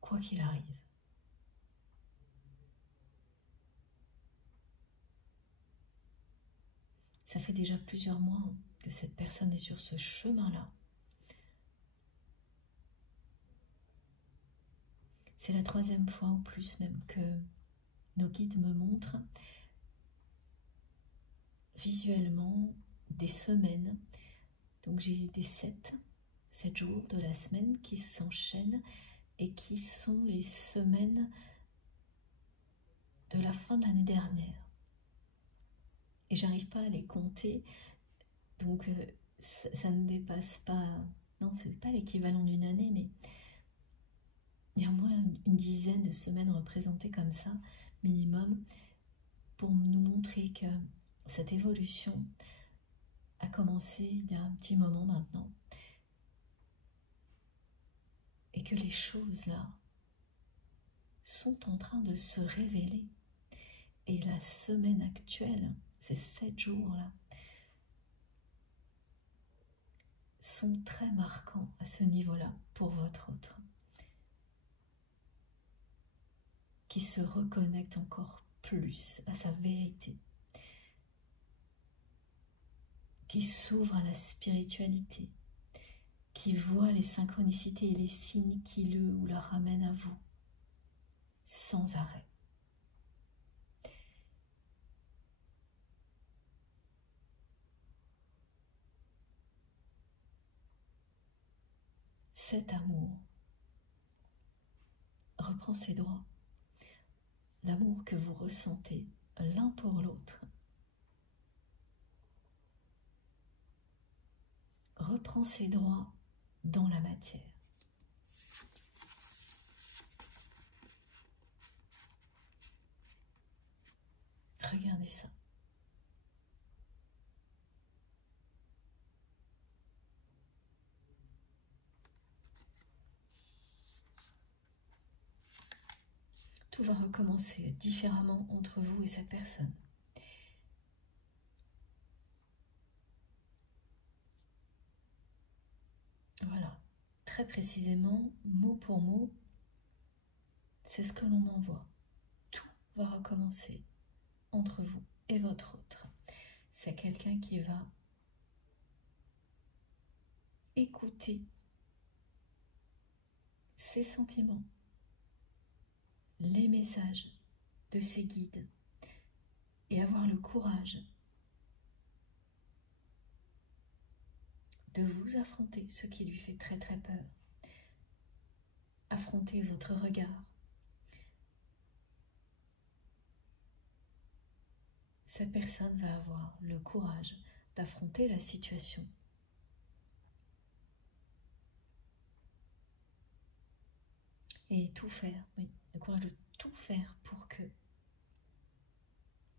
quoi qu'il arrive. Ça fait déjà plusieurs mois que cette personne est sur ce chemin-là. C'est la troisième fois ou plus même que nos guides me montrent visuellement des semaines. Donc j'ai des 7 jours de la semaine qui s'enchaînent et qui sont les semaines de la fin de l'année dernière. Et j'arrive pas à les compter, donc ça ne dépasse pas, non, c'est pas l'équivalent d'une année, mais il y a au moins une dizaine de semaines représentées comme ça, minimum, pour nous montrer que cette évolution a commencé il y a un petit moment maintenant. Et que les choses là sont en train de se révéler. Et la semaine actuelle, ces 7 jours-là, sont très marquants à ce niveau-là pour votre autre, qui se reconnecte encore plus à sa vérité, qui s'ouvre à la spiritualité, qui voit les synchronicités et les signes qui le ou la ramènent à vous, sans arrêt. Cet amour reprend ses droits. L'amour que vous ressentez l'un pour l'autre reprend ses droits dans la matière. Regardez ça. Tout va recommencer différemment entre vous et cette personne. Voilà, très précisément, mot pour mot, c'est ce que l'on m'envoie. Tout va recommencer entre vous et votre autre. C'est quelqu'un qui va écouter ses sentiments, les messages de ses guides et avoir le courage de vous affronter ce qui lui fait très très peur. Affronter votre regard. Cette personne va avoir le courage d'affronter la situation. Et tout faire, oui, le courage de tout faire pour que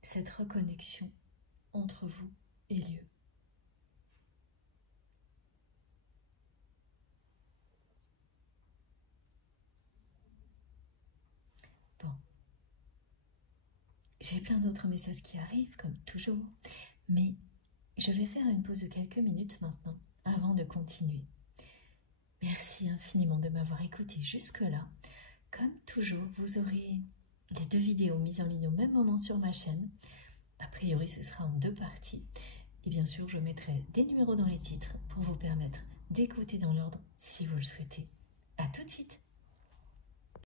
cette reconnexion entre vous ait lieu. Bon, j'ai plein d'autres messages qui arrivent, comme toujours, mais je vais faire une pause de quelques minutes maintenant, avant de continuer. Merci infiniment de m'avoir écouté jusque-là. Comme toujours, vous aurez les 2 vidéos mises en ligne au même moment sur ma chaîne. A priori, ce sera en 2 parties. Et bien sûr, je mettrai des numéros dans les titres pour vous permettre d'écouter dans l'ordre si vous le souhaitez. À tout de suite!